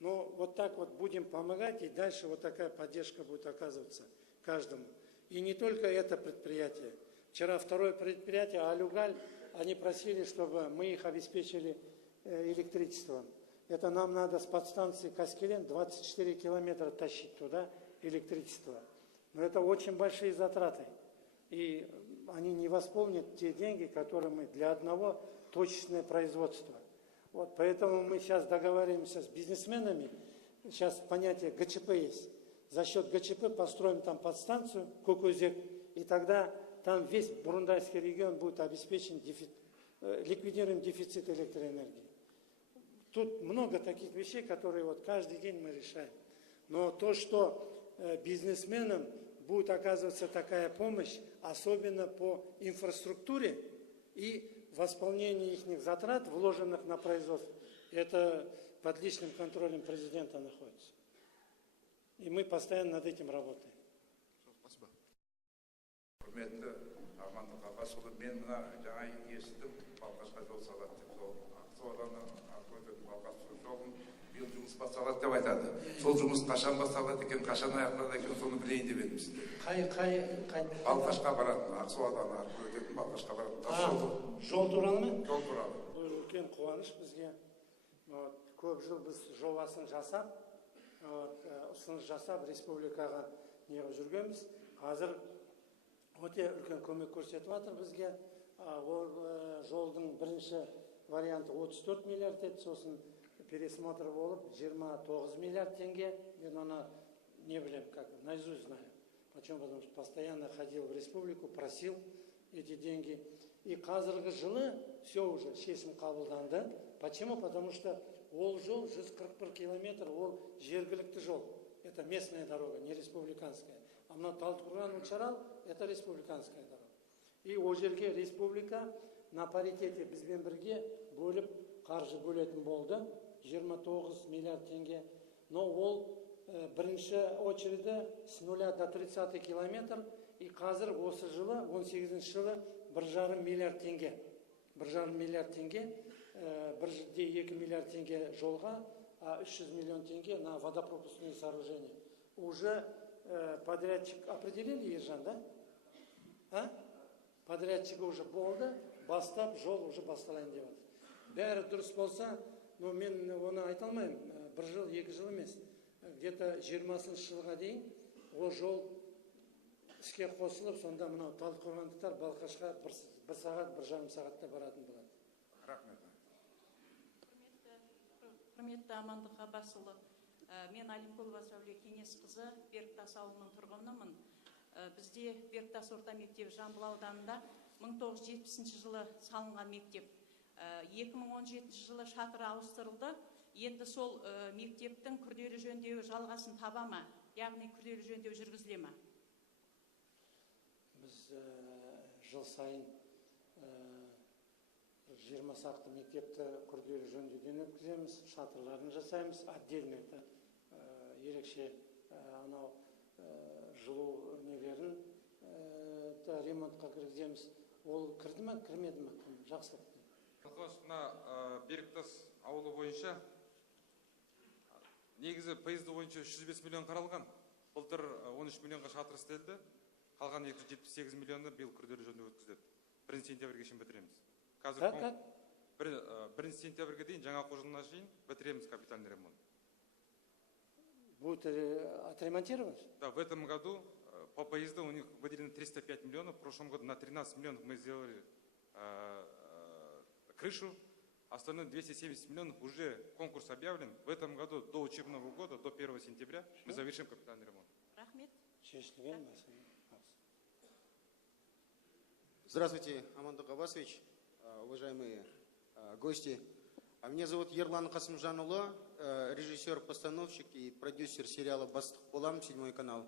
Но вот так вот будем помогать, и дальше вот такая поддержка будет оказываться каждому. И не только это предприятие. Вчера второе предприятие, Алюгаль, они просили, чтобы мы их обеспечили электричеством. Это нам надо с подстанции Каскелен 24 километра тащить туда электричество. Но это очень большие затраты. И они не восполнят те деньги, которые мы для одного точечное производство. Вот, поэтому мы сейчас договариваемся с бизнесменами. Сейчас понятие ГЧП есть. За счет ГЧП построим там подстанцию Кукузек, и тогда там весь Бурундайский регион будет обеспечен, ликвидируем дефицит электроэнергии. Тут много таких вещей, которые вот каждый день мы решаем. Но то, что бизнесменам будет оказываться такая помощь, особенно по инфраструктуре и восполнению их затрат, вложенных на производство, это под личным контролем президента находится. И мы постоянно над этим работаем. Спасибо. Құрметті Арман Қабасұлы, мен жаңа естідім, Балқашқа жол салады деп, сол Ақсуадан арқылы өтетін Балқаш жолын биыл жұмыс басталады деп айтады. Сол жұмыс қашан басталады екен, қашан аяқталады екен, соны білейін деп едім сізден. Балқашқа баратын, Ақсуадан арқылы өтетін Балқашқа баратын. Жол туралы ма? Жол туралы. Бұл үлкен қуаныш бізге. Көп жыл біз жобасын жасап, ұсыныс жасап, республикаға неғып жүргенбіз. Қазір өте үлкен көмек көрсетіп жатыр бізге. Ол жолдың бірінші варианты 34 миллиард еді, сосын пересмотр болып 29 миллиард тенге. Мен оны не білем, как наизусть знаю. Почему? Потому что постоянно ходил в республику, просил эти деньги. И қазіргі жылы все уже шешім қабылданды. Почему? Потому что ол жол 141 километр, ол жергілікті жол. Это местная дорога, не республиканская. А мына Талдыкурган-Учарал – это республиканская дорога. И ол жерге республика на паритете бізбен бірге бөліп қаржы бөлетін болды. 29 миллиард тенге. Но ол бірінші очереди с 0 до 30 километр. И қазір осы жылы, 18 жылы 1,5 миллиард тенге. 1,5 миллиард тенге, 1,2 миллиард тенге жолға, а 300 миллион тенге на водопропускные сооружения. Уже подрядчик определили, Ержан, да? А? Подрядчик уже болды, бастап, жол уже басталайын деп жатыр. Бәрі дұрыс болса, но мен оны айта алмаймын, 1 жыл, 2 жыл емес. Где-то 20 жылға дейін ол жол іске қосылып, сонда мынау Талдыкургандықтар Балқашқа 1 сағат, 1,5 сағатта баратын болады. Рахмет. Құрметті Амандық Ғаббасұлы, мен Алимкулова Сәуле Кеңесқызы, Беріктас ауылының тұрғынымын. Бізде Беріктас орта мектебі Жамбыл ауданында 1970 жылы салынған мектеп. 2017 жылы шатыры ауыстырылды. Енді сол мектептің күрделі жөндеуі жалғасын таба ма? Яғни күрделі жөндеу жүргізіле ма? Біз жыл сайын 20 сақты мектепті күрделі жөндеуден өткіземіз, шатырларын жасаймыз, отдельно это ерекше анау жылу нелерін ремонтқа кіргіземіз. Ол кірді ме, кірмеді ме? Жақсы. Мына Беріктас ауылы бойынша негізі поезды бойынша 105 миллион қаралған. Былтыр 13 миллионға шатыр істелді. Қалған 278 миллионы биыл күрделі жөндеу өткізіледі. 1 сентябрьге шейін бітіреміз. Қазір 1 сентябрьге дейін жаңа оқу жылына шейін бітіреміз капитальный ремонт. Будет отремонтирован? Да, в этом году по поезду у них выделено 305 миллионов. В прошлом году на 13 миллионов мы сделали крышу. Остальное 270 миллионов уже конкурс объявлен. В этом году до учебного года, до 1 сентября, мы завершим капитальный ремонт. Здравствуйте, Амандук Аббасович, уважаемые гости. Меня зовут Ерлан Касымжанұлы, режиссер-постановщик и продюсер сериала «Бастық болам», 7 канал.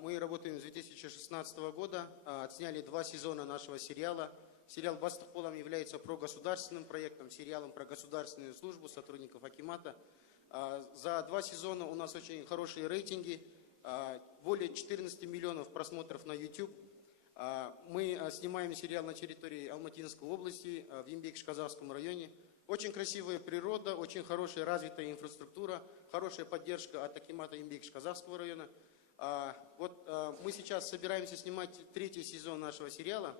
Мы работаем с 2016 года, отсняли 2 сезона нашего сериала. Сериал «Бастық болам» является прогосударственным проектом, сериалом про государственную службу сотрудников акимата. За 2 сезона у нас очень хорошие рейтинги, более 14 миллионов просмотров на YouTube. Мы снимаем сериал на территории Алматинской области, в Ембекш-Казахском районе. Очень красивая природа, очень хорошая развитая инфраструктура, хорошая поддержка от акимата Ембекш-Казахского района. Вот мы сейчас собираемся снимать 3-й сезон нашего сериала.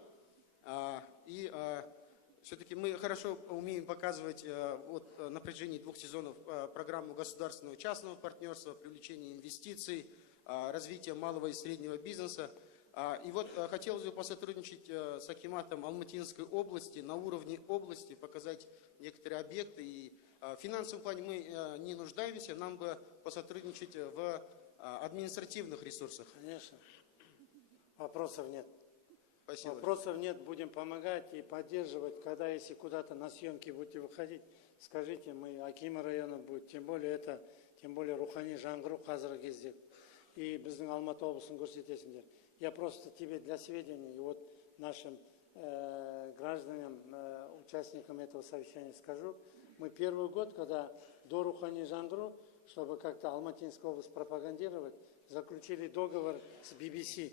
И все-таки мы хорошо умеем показывать вот, на протяжении 2 сезонов программу государственного и частного партнерства, привлечения инвестиций, развития малого и среднего бизнеса. И вот хотелось бы посотрудничать с акиматом Алматинской области, на уровне области, показать некоторые объекты. И в финансовом плане мы не нуждаемся, нам бы посотрудничать в административных ресурсах. Конечно. Вопросов нет. Спасибо. Вопросов нет, будем помогать и поддерживать. Когда, если куда-то на съемки будете выходить, скажите, мы акимы района будет, тем более рухани жаңғыру қазіргі кезде. И біздің Алматы облысын көрсетесіңдер. Я просто тебе для сведения и вот нашим гражданам, участникам этого совещания скажу. Мы первый год, когда до рухани жаңғыру, чтобы как-то Алматинскую область пропагандировать, заключили договор с BBC.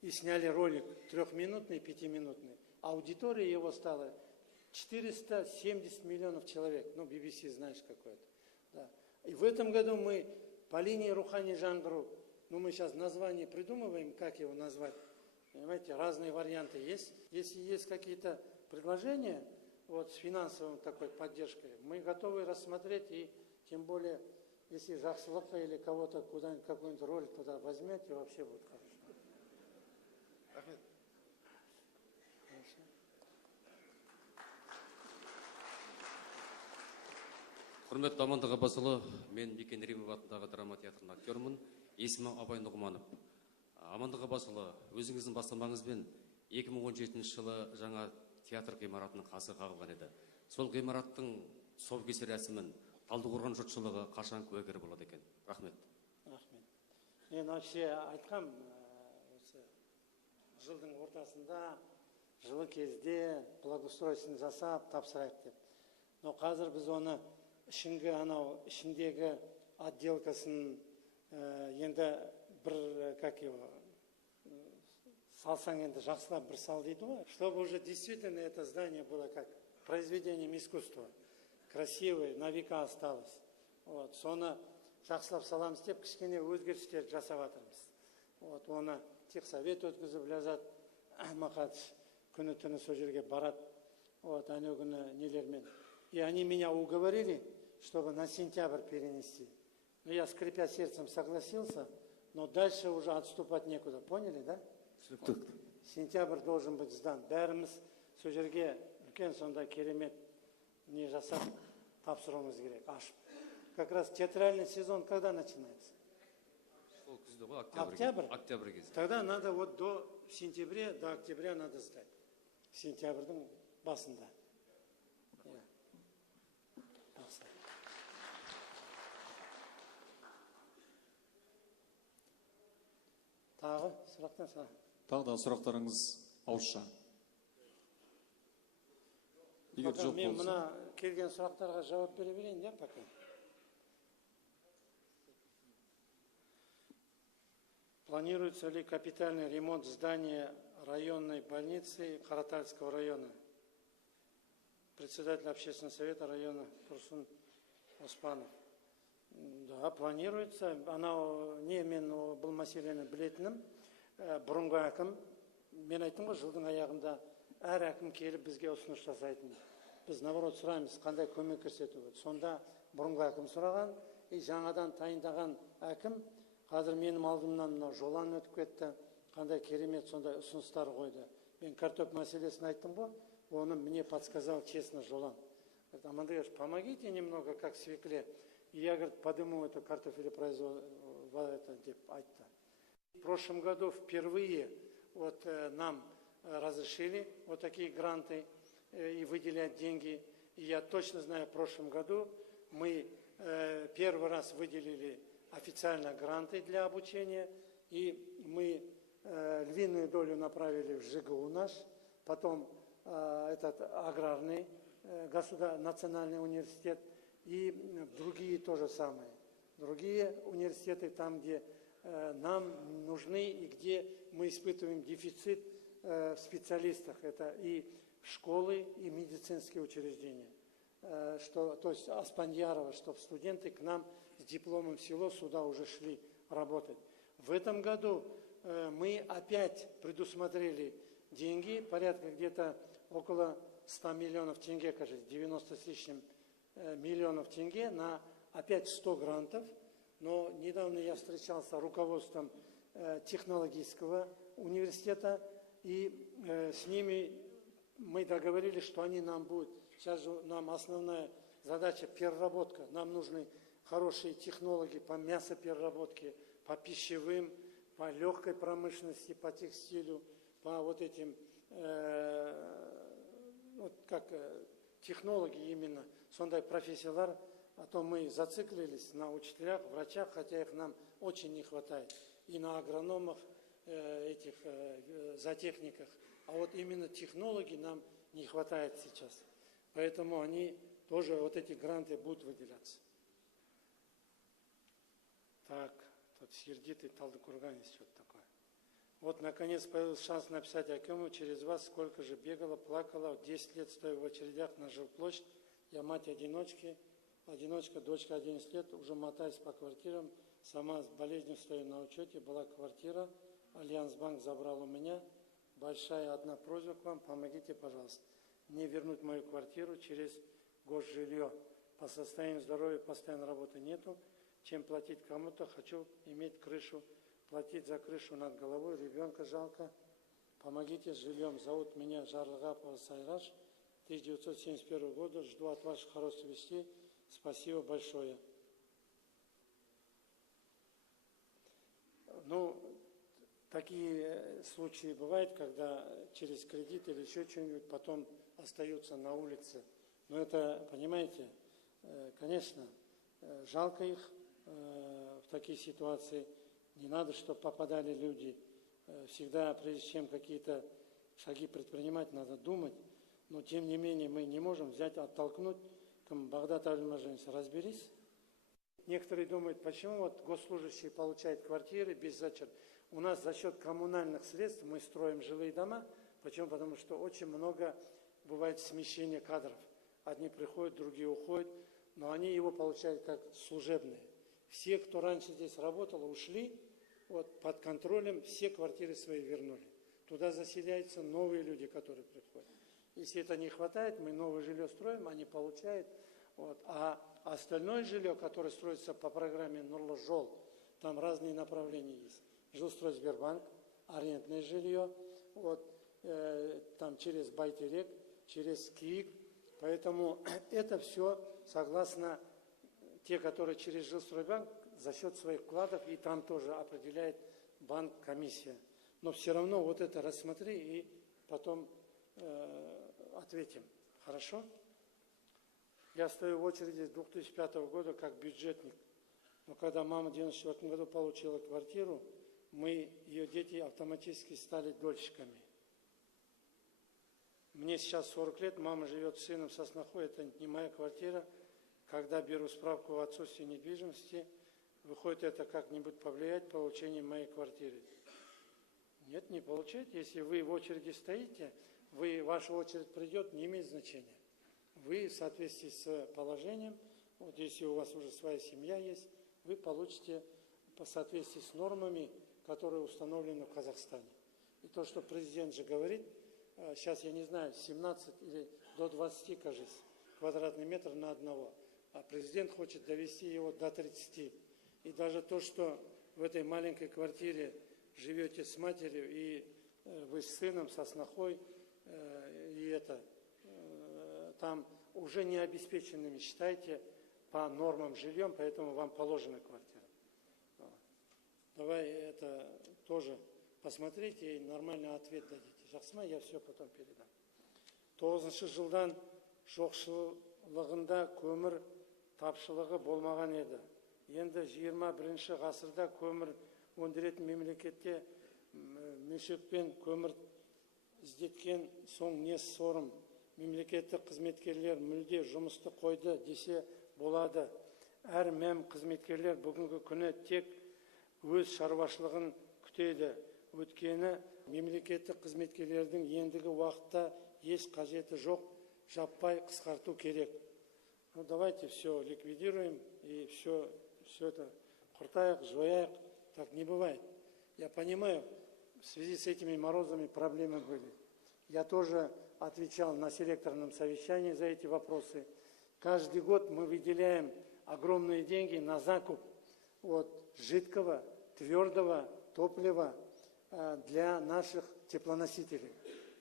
И сняли ролик 3-минутный, 5-минутный. Аудитория его стала 470 миллионов человек. Ну, BBC знаешь какой-то. Да. И в этом году мы по линии Рухани Жаңғыру, ну, мы сейчас название придумываем, как его назвать. Понимаете, разные варианты есть. Если есть какие-то предложения вот, с финансовой такой поддержкой, мы готовы рассмотреть. И тем более, если Жақсылыққа или кого-то куда-нибудь, какой-нибудь ролик туда возьмете, вообще будет хорошо. Құрметті Амандық Аббасұлы, мен Бекен Римов атындағы драма театрының актермін. Есімім Абай Нұғманов. Амандық Аббасұлы, өзіңіздің бастамаңызбен 2017 жылы жаңа театр ғимаратының қасы қағылған еді. Сол ғимараттың тұсаукесер рәсімін Талдықорған жұртшылығы қашан куәгер болады екен? Рахмет. Рахмет. Мен вообще айтқам, осы жылдың ортасында, жылы кезде благоустройствосын жасап, тапсырайық деп. Но қазір біз оны ішіндегі отделкасын енді бір, как его, салсаң енді жақсылап бір сал дейді ғой. Чтобы уже действительно это здание было как произведением искусства. Красивое, на века осталось. Вот, соны жақсылап саламыз деп, кішкене өзгерістер жасап жатырмыз. Вот, оны техсовет өткізіп лязат, Махатович күні түні сол жерге барады. Вот, әне күні нелермен. И они меня уговорили, чтобы на сентябрь перенести. Но я, скрипя сердцем, согласился, но дальше уже отступать некуда. Поняли, да? Сентябрь должен быть сдан. Бәріміз сол жерге үлкен сондай керемет не жасап тапсыруымыз керек, ашып. Как раз театральный сезон когда начинается? Октябрь? Октябрь кезде. Тогда надо вот до сентября, до октября надо сдать. Сентябрьдің басында. Тағы сұрақтан сұрақ. Тағы да сұрақтарыңыз ауызша. Егер жоқ Мен болса. мына келген сұрақтарға жауап бере берейін, да, пока. Планируется ли капитальный ремонт здания районной больницы Каратальского района? Председатель общественного совета района Турсун Оспанов. Да, планируется. Она не мен бұл мәселені білетінім. Бұрынғы әкім, мен айттым ғой, жылдың аяғында әр әкім келіп бізге ұсыныс жасайтын. Біз наоборот сұраймыз, қандай көмек көрсету. Сонда бұрынғы әкім сұраған, жаңадан тайындаған әкім, қазір менің алдымнан жолан өтіп кетті, қандай керемет сондай ұсыныстар қойды. Мен картоп мәселесін айттым ғой, оны мне подсказал честно Жолан. Говорит, Амандыш, помогите немного, как свекле. И я, говорит, подниму это картофелепроизводство, деп айтты. В прошлом году впервые вот нам разрешили вот такие гранты и выделять деньги. И я точно знаю, в прошлом году мы первый раз выделили официально гранты для обучения, и мы львиную долю направили в ЖГУ наш, потом этот аграрный национальный университет и другие то же самое. Другие университеты там, где нам нужны и где мы испытываем дефицит в специалистах. Это и школы, и медицинские учреждения. То есть Аспандьярова, чтобы студенты к нам с дипломом в село сюда уже шли работать. В этом году мы опять предусмотрели деньги, порядка где-то около 100 миллионов тенге, кажется, 90 с лишним миллионов тенге на опять 100 грантов. Но недавно я встречался с руководством технологического университета, и с ними мы договорились, что они нам будут. Сейчас же нам основная задача переработка. Нам нужны хорошие технологии по мясопереработке, по пищевым, по легкой промышленности, по текстилю, по вот этим технологии именно. Сондай профессиялар, а то мы зациклились на учителях, врачах, хотя их нам очень не хватает. И на агрономах, зоотехниках. А вот именно технологий нам не хватает сейчас. Поэтому они тоже, вот эти гранты будут выделяться. Так, тут сердитый Талдыкурганец, что-то такое. Вот, наконец, появился шанс написать Акему, через вас сколько же бегала, плакала, 10 лет стою в очередях на жилплощадь. Я мать-одиночка, дочка 11 лет, уже мотаюсь по квартирам, сама с болезнью стою на учете, была квартира, Альянс-банк забрал у меня. Большая одна просьба к вам, помогите, пожалуйста, мне вернуть мою квартиру через госжилье. По состоянию здоровья постоянной работы нету, чем платить кому-то, хочу иметь крышу, платить за крышу над головой, ребенка жалко. Помогите с жильем. Зовут меня Жаргапова Сайраш, 1971 года, жду от ваших хороших вестей. Спасибо большое. Ну, такие случаи бывают, когда через кредит или еще что-нибудь потом остаются на улице. Но это, понимаете, конечно, жалко их в такие ситуации. Не надо, чтобы попадали люди. Всегда, прежде чем какие-то шаги предпринимать, надо думать. Но, тем не менее, мы не можем взять, оттолкнуть. Багдад Аль-Мажинс, разберись. Некоторые думают, почему вот госслужащие получают квартиры без зачета. У нас за счет коммунальных средств мы строим жилые дома. Почему? Потому что очень много бывает смещения кадров. Одни приходят, другие уходят, но они его получают как служебные. Все, кто раньше здесь работал, ушли, вот, под контролем все квартиры свои вернули. Туда заселяются новые люди, которые приходят. Если это не хватает, мы новое жилье строим, они получают. Вот. А остальное жилье, которое строится по программе Нурлы Жол, там разные направления есть. Жилстройсбербанк, арендное жилье, вот, там через Байтерек, через КИИК. Поэтому это все согласно те, которые через Жилстройбанк за счет своих вкладов, и там тоже определяет банк, комиссия. Но все равно вот это рассмотри и потом ответим. Хорошо? Я стою в очереди с 2005 года как бюджетник. Но когда мама в 1994 году получила квартиру, ее дети автоматически стали дольщиками. Мне сейчас 40 лет, мама живет с сыном в Соснахой, это не моя квартира. Когда беру справку о отсутствии недвижимости, выходит это как-нибудь повлиять получение моей квартиры. Нет, не получает. Если вы в очереди стоите, ваша очередь придет, не имеет значения. Вы в соответствии с положением, вот если у вас уже своя семья есть, вы получите по соответствии с нормами, которые установлены в Казахстане. И то, что президент же говорит, сейчас я не знаю, 17 или до 20, кажется, квадратный метр на одного. А президент хочет довести его до 30. И даже то, что в этой маленькой квартире живете с матерью, и вы с сыном, со снохой, там уже не обеспеченными считайте по нормам жильем, поэтому вам положена квартира. Давай это тоже посмотрите и нормальный ответ дадите. Жақсы ма, я все потом передам. 9 жылдан жоқшылығында көмір тапшылығы болмаған еді. Енді 21 ғасырда көмір өндіретін мемлекетте мешекпен көмір іздеткен соң не сорым? Мемлекеттік қызметкерлер мүлде жұмысты қойды десе болады. Әр қызметкерлер бүгінгі күні тек өз шаруашылығын күтеді. Өткені мемлекеттік қызметкерлердің ендігі уақытта еш қажеті жоқ, жаппай қысқарту керек. Ну, давайте все ликвидируем и все это құртайық, жояйық. Так не бывает. Я понимаю, в связи с этими морозами проблемы были. Я тоже отвечал на селекторном совещании за эти вопросы. Каждый год мы выделяем огромные деньги на закуп жидкого, твердого топлива для наших теплоносителей.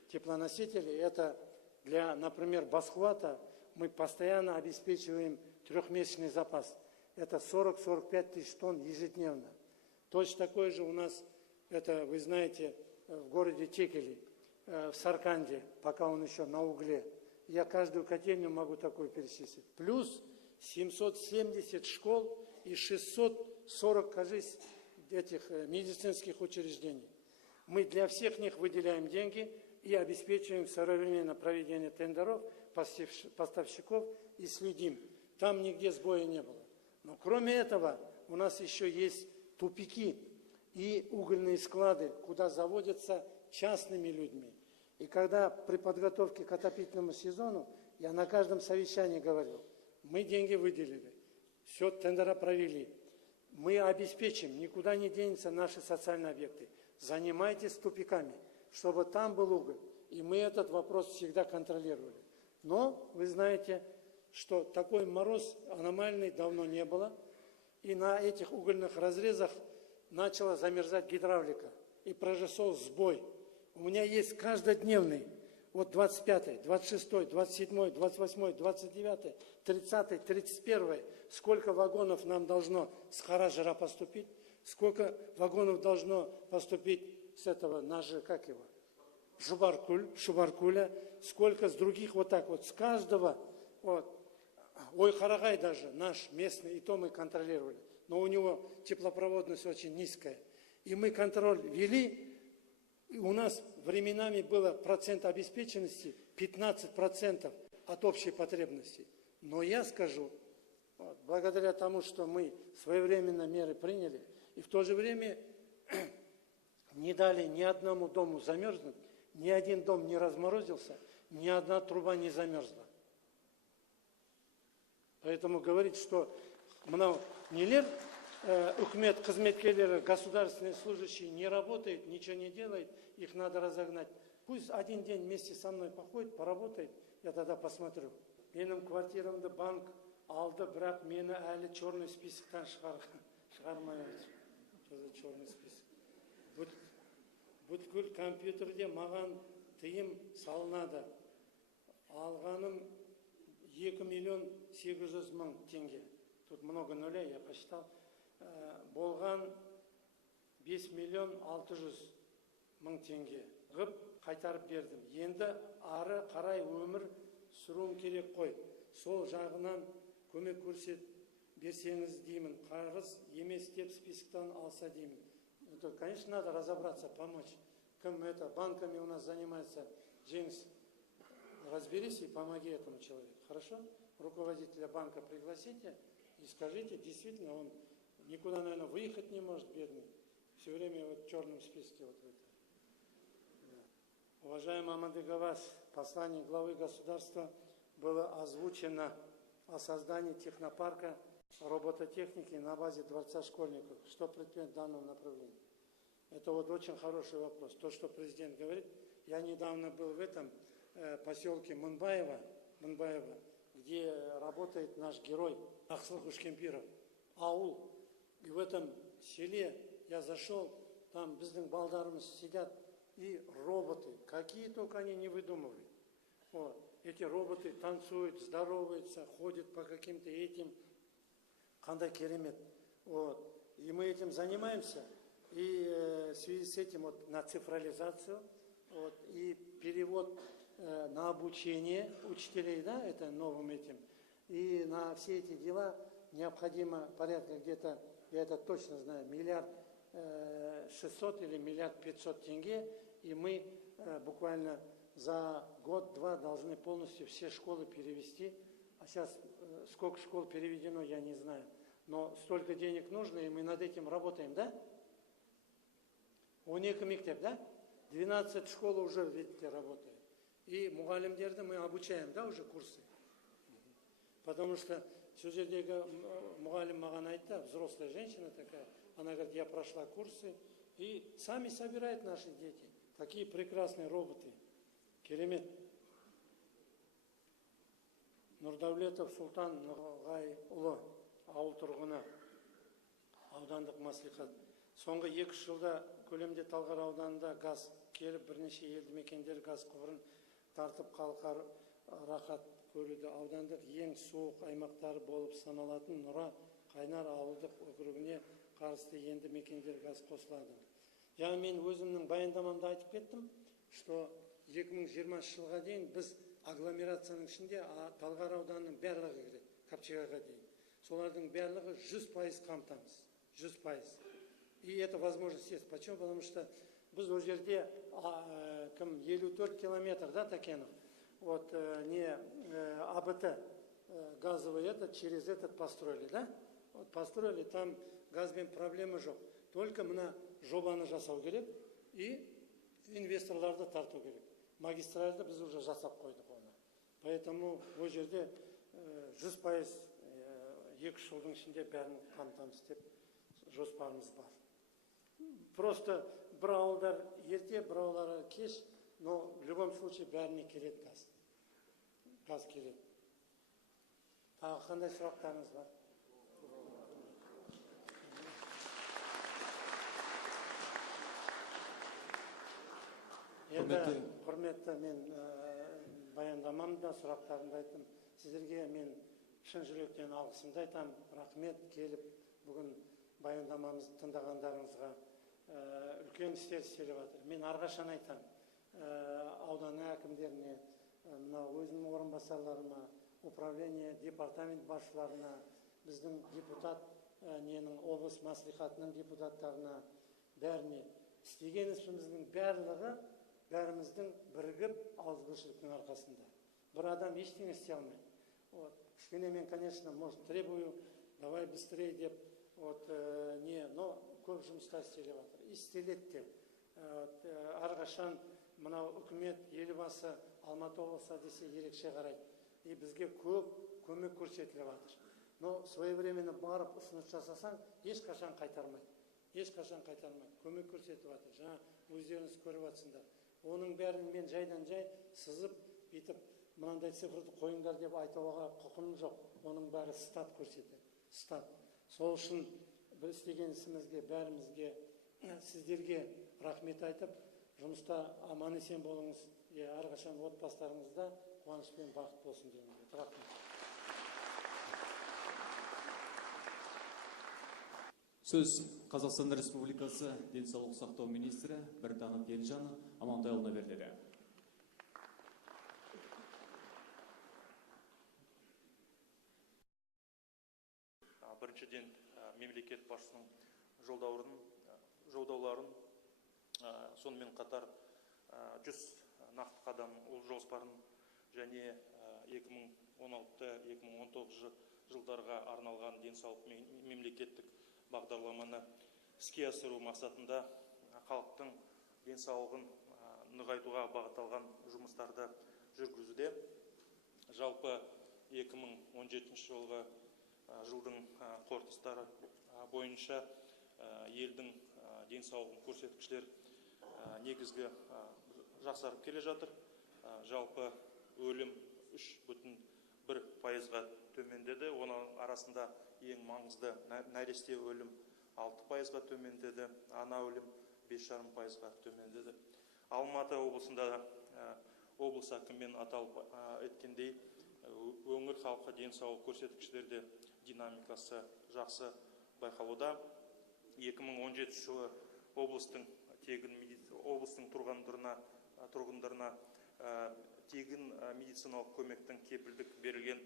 Теплоносители это для, например, Басхвата мы постоянно обеспечиваем трехмесячный запас. Это 40-45 тысяч тонн ежедневно. Точно такое же у нас, это вы знаете, в городе Текели, в Сарканде, пока он еще на угле. Я каждую котельню могу такой перечислить. Плюс 770 школ и 640, кажется, этих медицинских учреждений. Мы для всех них выделяем деньги и обеспечиваем своевременное проведение тендеров, поставщиков и следим. Там нигде сбоя не было. Но кроме этого у нас еще есть тупики и угольные склады, куда заводятся частными людьми. И когда при подготовке к отопительному сезону, я на каждом совещании говорил, мы деньги выделили, все тендера провели, мы обеспечим, никуда не денется наши социальные объекты. Занимайтесь тупиками, чтобы там был уголь. И мы этот вопрос всегда контролировали. Но вы знаете, что такой мороз аномальный давно не было. И на этих угольных разрезах начала замерзать гидравлика. И произошел сбой. У меня есть каждодневный, 25, 26, 27, 28, 29, 30, 31, сколько вагонов нам должно с Харажера поступить, сколько вагонов должно поступить с этого, как его, Шубаркуля, сколько с других с каждого, Ой-Харагай даже, наш местный, и то мы контролировали, но у него теплопроводность очень низкая. И мы контроль вели, и у нас временами было процент обеспеченности 15% от общей потребности. Но я скажу, благодаря тому, что мы своевременно меры приняли, и в то же время не дали ни одному дому замерзнуть, ни один дом не разморозился, ни одна труба не замерзла. Поэтому говорить, что нелер Ухмед, қызметкерлері, государственные служащие не работают, ничего не делают, их надо разогнать. Пусть один день вместе со мной походит, поработает, я тогда посмотрю. Менің квартирамды банк алды, бірақ мені әлі черный списоктан шығармай отыр. Что за черный список? Бүткіл компьютерде маған тыйым салынады. Алғаным 2 миллион 800 мың теңге. Тут много нулей, я посчитал. Болған 5 миллион 600 мың теңге ғып қайтарып бердім. Енді ары қарай өмір сүруім керек қой. Сол жағынан көмек берсеңіз деймін. Қарыз емес деп списоктан алса деймін. Это, конечно, надо разобраться, помочь. Кім банками у нас занимается, Джеймс, разберись и помоги этому человеку. Хорошо? Руководителя банка пригласите и скажите, действительно, он никуда, наверное, выехать не может, бедный. Все время в черном списке. Уважаемый Амандык Абас, послание главы государства было озвучено о создании технопарка робототехники на базе Дворца школьников. Что предпринято в данном направлении? Это очень хороший вопрос. То, что президент говорит. Я недавно был в этом поселке Мунбаева, где работает наш герой Ахсыл Хушкемпиров, аул. И в этом селе я зашел, там біздің балдарымыз сидят, и роботы, какие только они не выдумывали. Эти роботы танцуют, здороваются, ходят по каким-то этим, қандай керемет. И мы этим занимаемся. И в связи с этим на цифрализацию и перевод на обучение учителей, да, это новым этим. И на все эти дела необходимо порядка где-то, я это точно знаю, 1,6 или 1,5 тенге. И мы буквально за год-два должны полностью все школы перевести. А сейчас сколько школ переведено, я не знаю. Но столько денег нужно, и мы над этим работаем, да? 12 мектеп, да? 12 школ уже, видите, работает. И мугалимдерді мы обучаем, да, уже курсы. Потому что сол жердегі мугалим маған айтты, взрослая женщина такая, она говорит, я прошла курсы, и сами собирают наши дети. Такие прекрасные роботы. Керемет. Нұрдәулетов Султан Нұрғайұлы, ауыл тұрғыны, аудандық маслихат. Соңғы 2 жылда көлемде Талғар ауданында газ келіп, бірнеше елді мекендер газ құбырын тартып қалқар рахат көруді. Аудандық ең суық аймақтары болып саналатын Нұра Қайнар ауылдық округіне қарысты енді мекендер газ қосылады. Жаңа мен өзімнің баяндамамда айтып кеттім, что 2020 жылға дейін біз агломерацияның ішінде Талғар ауданының барлығы кіреді, Капчагаға дейін. Солардың барлығы 100% қамтамыз. 100%. И это возможность есть. Почему? Потому что біз о жерде 54 километр, да, Такенов? Вот не АБТ газовый этот, через этот построили, да? Вот построили, там газбен проблема жоқ. Только мына жобаны жасау керек и инвесторларды тарту керек. Магистральды біз уже жасап қойдық оны. Поэтому о жерде 100% 2 жылдың ішінде бәрін қамтамыз деп жоспарымыз бар. Просто бір ауылдар ерте, бір ауылдар кеш, но в любом случае бәріне келеді газ. Газ келеді. Тағы қандай сұрақтарыңыз бар? Енді құрметті, мен баяндамамда сұрақтарымды айттым. Сіздерге мен шын жүректен алғысымды айтам. Рахмет, келіп бүгін баяндамамызды тыңдағандарыңызға. Үлкен істер істеліп жатыр. Мен әрқашан айтам, аудан әкімдеріне, мына өзімнің орынбасарларыма, управление, департамент басшыларына, біздің депутат, облыс маслихатының депутаттарына, бәріне істеген ісіміздің барлығы бәріміздің бірігіп ауызбіршіліктің арқасында. Бір адам ештеңе істей алмайды. Кішкене мен, конечно, может, требую, давай быстрее деп, но көп жұмыстар істеліп жатыр. Істеледі де. Әрқашан мынау үкімет, елбасы, Алматы облысы десе ерекше қарайды. И бізге көп көмек көрсетіліп жатыр. Но своевременно барып ұсыныс жасасаң, ешқашан қайтармайды. Ешқашан қайтармайды. Көмек көрсетіп жатыр. Жаңа өздеріңіз көріп жатсыңдар. Оның бәрін мен жайдан жай сызып, битіп, мынандай цифрды қойыңдар деп айтуға құқым жоқ. Оның бәрі стат көрсетеді. Стат. Сол үшін бір істеген ісімізге, бәрімізге, сіздерге рахмет айтып, жұмыста аман есен болыңыз. Әрқашан отбасыларыңызда қуаныш пен бақыт болсын деймін. Рахмет. Сөз Қазақстан Республикасы денсаулық сақтау министрі Біртанов Елжан Амантайұлына беріледі. Біріншіден мемлекет басшысының жолдауларын, сонымен қатар 100 нақты қадам ұлт жоспарын және 2016-2019 жылдарға арналған денсаулық мемлекеттік бағдарламаны іске асыру мақсатында халықтың денсаулығын нығайтуға бағытталған жұмыстарды жүргізуде. Жалпы 2017 жылдың қорытындылары бойынша елдің денсаулығын көрсеткіштер негізгі жақсарып келе жатыр. Жалпы өлім 3,1%-ға төмендеді. Оның арасында ең маңызды нәресте өлім 6%-ға төмендеді, ана өлім 5,5%-ға төмендеді. Алматы облысында облыс әкімімен аталып еткендей, өңір халқы денсаулық көрсеткіштерде динамикасы жақсы байқалуда. 2017 жылы облыстың тұрғындарына тегін медициналық көмектің кепілдік берілген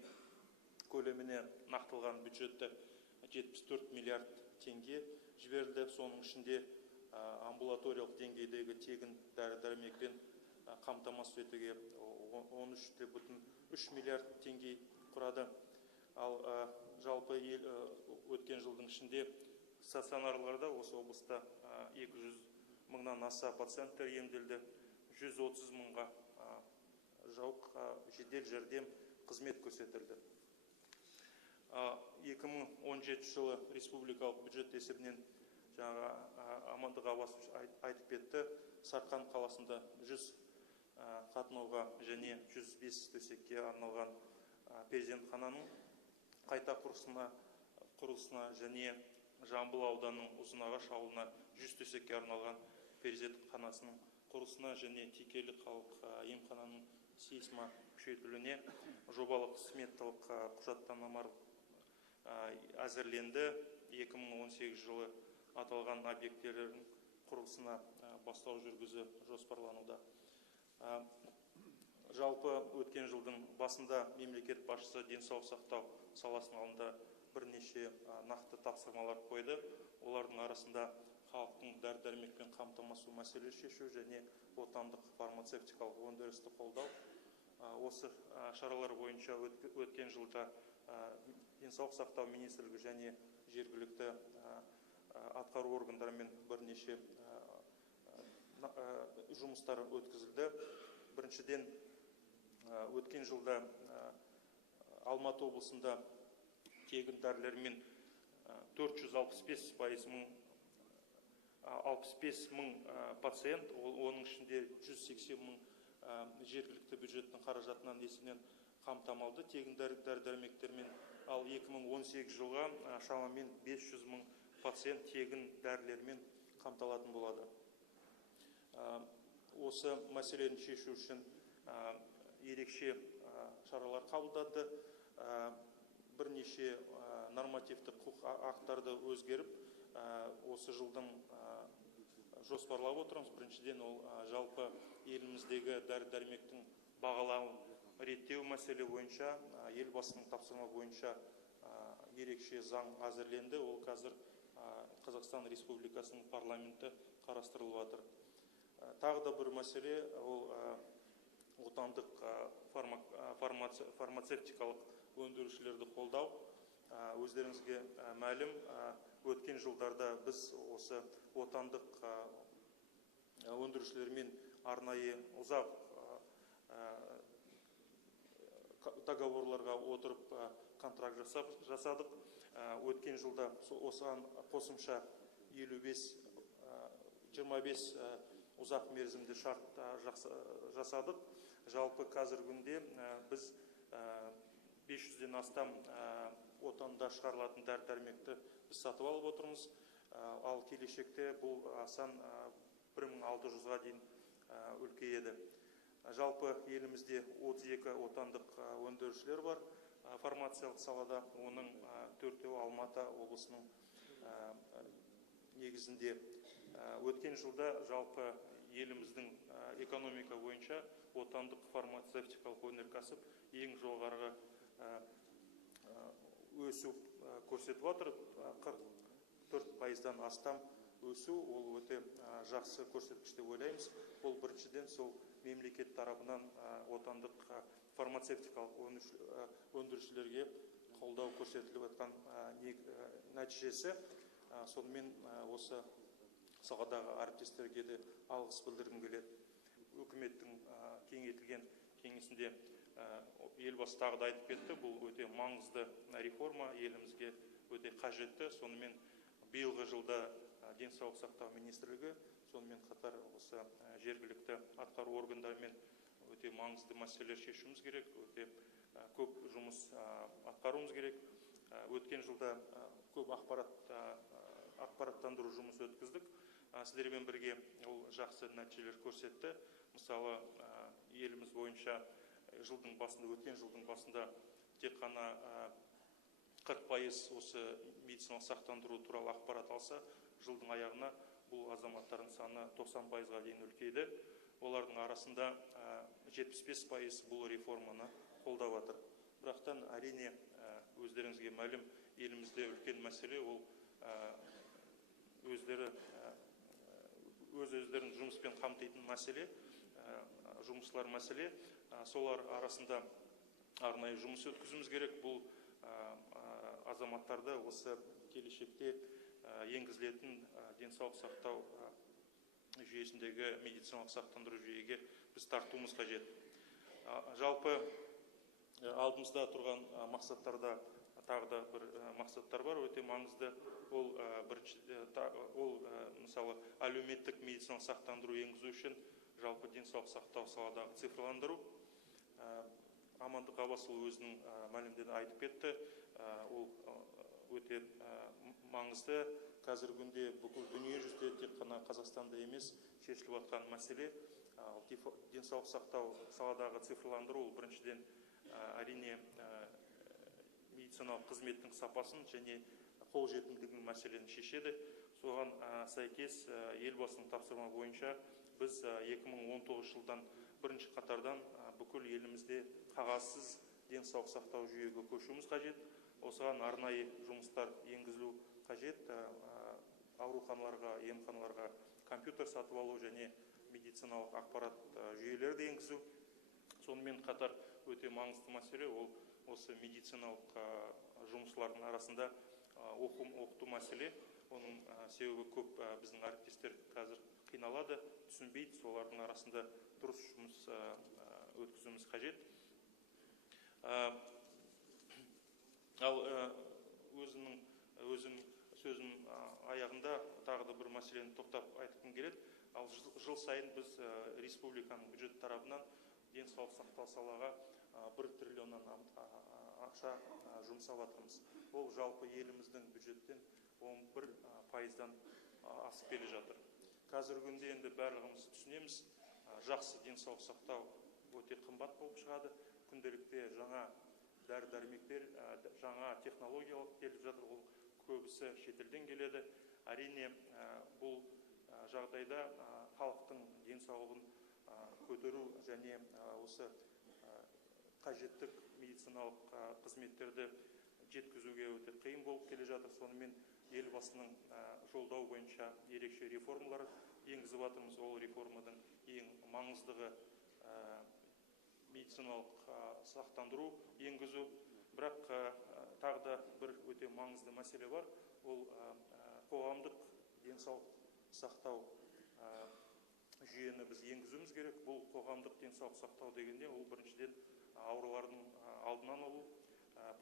көлеміне нақтылған бюджетті 74 миллиард теңге жіберілді. Соның ішінде амбулаториялық деңгейдегі тегін дәрі-дәрмекпен қамтамасыз етуге 13,3 миллиард теңге құрады. Ал жалпы өткен жылдың ішінде стационарларда осы облыста 200 мыңнан аса пациенттер емделді, 130 мыңға жауық жедел жәрдем қызмет көрсетілді. 2017 жылы республикалық бюджет есебінен жаңа Амандық Ғаббасович айтып кетті, Сарқан қаласында 100 қатынауға және 105 төсекке арналған перзентхананың қайта құрылысына және Жамбыл ауданының Ұзынағаш ауылына 100 төсекке арналған перзентханасының құрылысына және Текелі халық емхананың сейсма күшейтілуіне жобалық сметалық құжаттамалар әзірленді. 2018 жылы аталған объектілердің құрылысына бастау жүргізу жоспарлануда. Жалпы өткен жылдың басында мемлекет басшысы денсаулық сақтау саласының алдында бірнеше нақты тапсырмалар қойды. Олардың арасында халықтың дәрі-дәрмекпен қамтамасыз мәселе шешу және отандық фармацевтикалық өндірісті қолдау. Осы шаралар бойынша өткен жылда денсаулық сақтау министрлігі және жергілікті атқару органдарымен бірнеше жұмыстар өткізілді. Біріншіден, өткен жылда Алматы облысында тегін дәрілермен 465 мың пациент, оның ішінде 180 мың жергілікті бюджеттің қаражатынан есінен қамтамалды тегін дәрі-дәрмектермен. Ал 2018 жылға шамамен 500 мың пациент тегін дәрілермен қамталатын болады. Осы мәселені шешу үшін ерекше шаралар қабылданды. Бірнеше нормативті құқық актарды өзгеріп, осы жылдың жоспарлап отырмыз. Біріншіден, ол жалпы еліміздегі дәрі-дәрмектің бағалауын реттеу мәселе бойынша, елбасының тапсырма бойынша ерекше заң әзірленді. Ол қазір Қазақстан Республикасының парламенті қарастырылып жатыр. Тағы да бір мәселе, ол отандық фармацевтикалық өндірушілерді қолдау. Өздеріңізге мәлім, өткен жылдарда біз осы отандық өндірушілермен арнайы ұзақ договорларға отырып контракт жасадық. Өткен жылда осыған қосымша 25 ұзақ мерзімді шарт жасадық. Жалпы қазір күнде біз 500-ден астам отанда шығарылатын дәрі-дәрмекті біз сатып алып отырмыз. Ал келешекте бұл сан 1600-ға дейін үлкейеді. Жалпы елімізде 32 отандық өндірушілер бар фармациялық салада. Оның 4-еуі Алматы облысының негізінде. Өткен жылда жалпы еліміздің экономика бойынша отандық фармацевтикалық өнеркәсіп ең жоғарғы өсу көрсетіп отыр. 44%-дан астам өсу, ол өте жақсы көрсеткіш деп ойлаймыз. Ол біріншіден сол мемлекет тарапынан отандық фармацевтикалық өндірушілерге қолдау көрсетіліп жатқан нәтижесі. Сонымен осы саладағы әріптестерге де алғыс білдіргім келеді. Үкіметтің кеңейтілген кеңесінде елбасы тағы да айтып кетті, бұл өте маңызды реформа, елімізге өте қажетті. Сонымен биылғы жылда денсаулық сақтау министрлігі, сонымен қатар осы жергілікті атқару органдарымен өте маңызды мәселелер шешуіміз керек, өте көп жұмыс атқаруымыз керек. Өткен жылда көп ақпараттандыру жұмысы өткіздік. Сіздермен бірге ол жақсы нәтижелер көрсетті. Мысалы, еліміз бойынша өткен жылдың басында тек қана 40% осы медициналық сақтандыру туралы ақпарат алса, жылдың аяғына бұл азаматтардың саны 90%-ға дейін үлкейді. Олардың арасында 75% бұл реформаны қолдап жатыр. Бірақтан әрине өздеріңізге мәлім, елімізде үлкен мәселе ол өздерін жұмыспен қамтитын мәселе, жұмысшылар мәселе. Солар арасында арнайы жұмыс өткізуіміз керек. Бұл азаматтарды осы келешекте енгізілетін денсаулық сақтау жүйесіндегі медициналық сақтандыру жүйеге біз тартуымыз қажет. Жалпы алдымызда тұрған мақсаттарда тағы да бір мақсаттар бар, өте маңызды. Ол мысалы әлеуметтік медициналық сақтандыру енгізу үшін жалпы денсаулық сақтау саладағы цифрландыру. Амандық Ғаббасұлы өзінің мәлімдерін айтып кетті. Ол өте маңызды. Қазіргі күнде бүкіл дүние жүзінде тек қана Қазақстанда емес шешіліп жатқан мәселе. Денсаулық сақтау саладағы цифрландыру ол біріншіден әрине медициналық қызметтің сапасын және қолжетімділігін мәселені шешеді. Соған сәйкес елбасының тапсырма бойынша біз 2019 жылдан бірінші қатардан бүкіл елімізде қағазсыз денсаулық сақтау жүйеге көшуіміз қажет. Осыған арнайы жұмыстар енгізілу қажет. Ауруханаларға, емханаларға компьютер сатып алу және медициналық ақпарат жүйелерді енгізу. Сонымен қатар өте маңызды мәселе ол осы медициналық жұмысшылардың арасында оқыту мәселе. Оның себебі көп біздің әріптестер қазір қиналады, түсінбейді. Солардың арасында дұрыс жұмыс өткізуіміз қажет. Ал өзім сөзім аяғында тағы да бір мәселені тоқтап айтқым келеді. Ал жыл сайын біз республиканың бюджет тарапынан денсаулық сақтау салаға 1 триллионнан ақша жұмсап жатырмыз. Ол жалпы еліміздің бюджеттен 11%-дан асып келе жатыр. Қазіргі күнде енді барлығымыз түсінеміз, жақсы денсаулық сақтау өте қымбат болып шығады. Күнделікте жаңа дәрі-дәрмектер, жаңа технологиялар келіп жатыр. Ол көбісі шетелден келеді. Әрине бұл жағдайда халықтың денсаулығын көтеру және осы қажетті медициналық қызметтерді жеткізуге өте қиын болып келе жатыр. Сонымен елбасының жолдау бойынша ерекше реформалар енгізіп жатырмыз. Ол реформаның ең маңыздығы медициналық сақтандыру енгізу. Бірақ тағы да бір өте маңызды мәселе бар. Ол қоғамдық денсаулық сақтау жүйені біз енгізуіміз керек. Бұл қоғамдық денсаулық сақтау дегенде ол біріншіден аурулардың алдынан алу,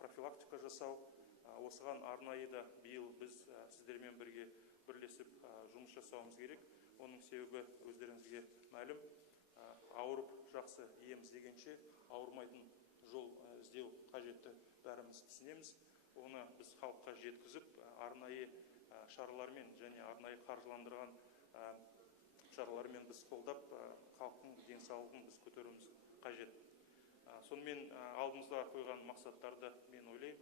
профилактика жасау. Осыған арнайы да биыл біз сіздермен бірге бірлесіп жұмыс жасауымыз керек. Оның себебі өздеріңізге мәлім. Ауырып жақсы ем іздегенше ауырмайтын жол іздеу қажетті бәріміз түсінеміз. Оны біз халыққа жеткізіп, арнайы шаралармен және арнайы қаржыландырған шаралармен біз қолдап, халықтың денсаулығын біз көтеруіміз қажет. Сонымен алдымызда қойған мақсаттарды мен ойлаймын,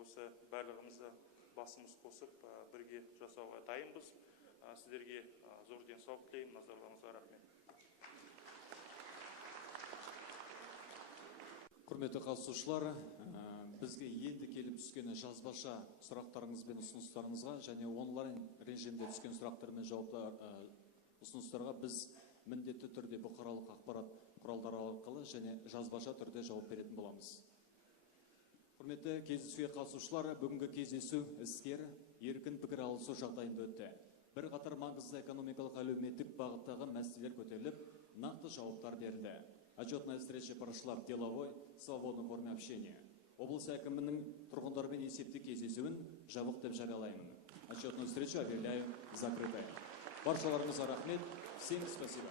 осы барлығымызды басымыз қосып бірге жасауға дайынбыз. Сіздерге зор денсаулық тілеймін. Назарларыңызға рахмет. Құрметті қатысушылар, бізге енді келіп түскен жазбаша сұрақтарыңыз бен ұсыныстарыңызға және онлайн режимде түскен сұрақтар мен жауаптар ұсыныстарға біз міндетті түрде бұқаралық ақпарат құралдары арқылы және жазбаша түрде жауап беретін боламыз. Құрметті кездесуге қатысушылар, бүгінгі кездесу іскер, еркін пікір алысу жағдайында өтті. Бір қатар маңызды экономикалық әлеуметтік бағыттағы мәселелер көтеріліп, нақты жауаптар берді. Отчетная встреча прошла в деловой, свободной форме общения. Облыс әкімінің тұрғындармен есепті кездесуін жабық деп жариялаймын. Отчетную встречу объявляю закрытой. Баршаларыңызға рахмет. Всем спасибо.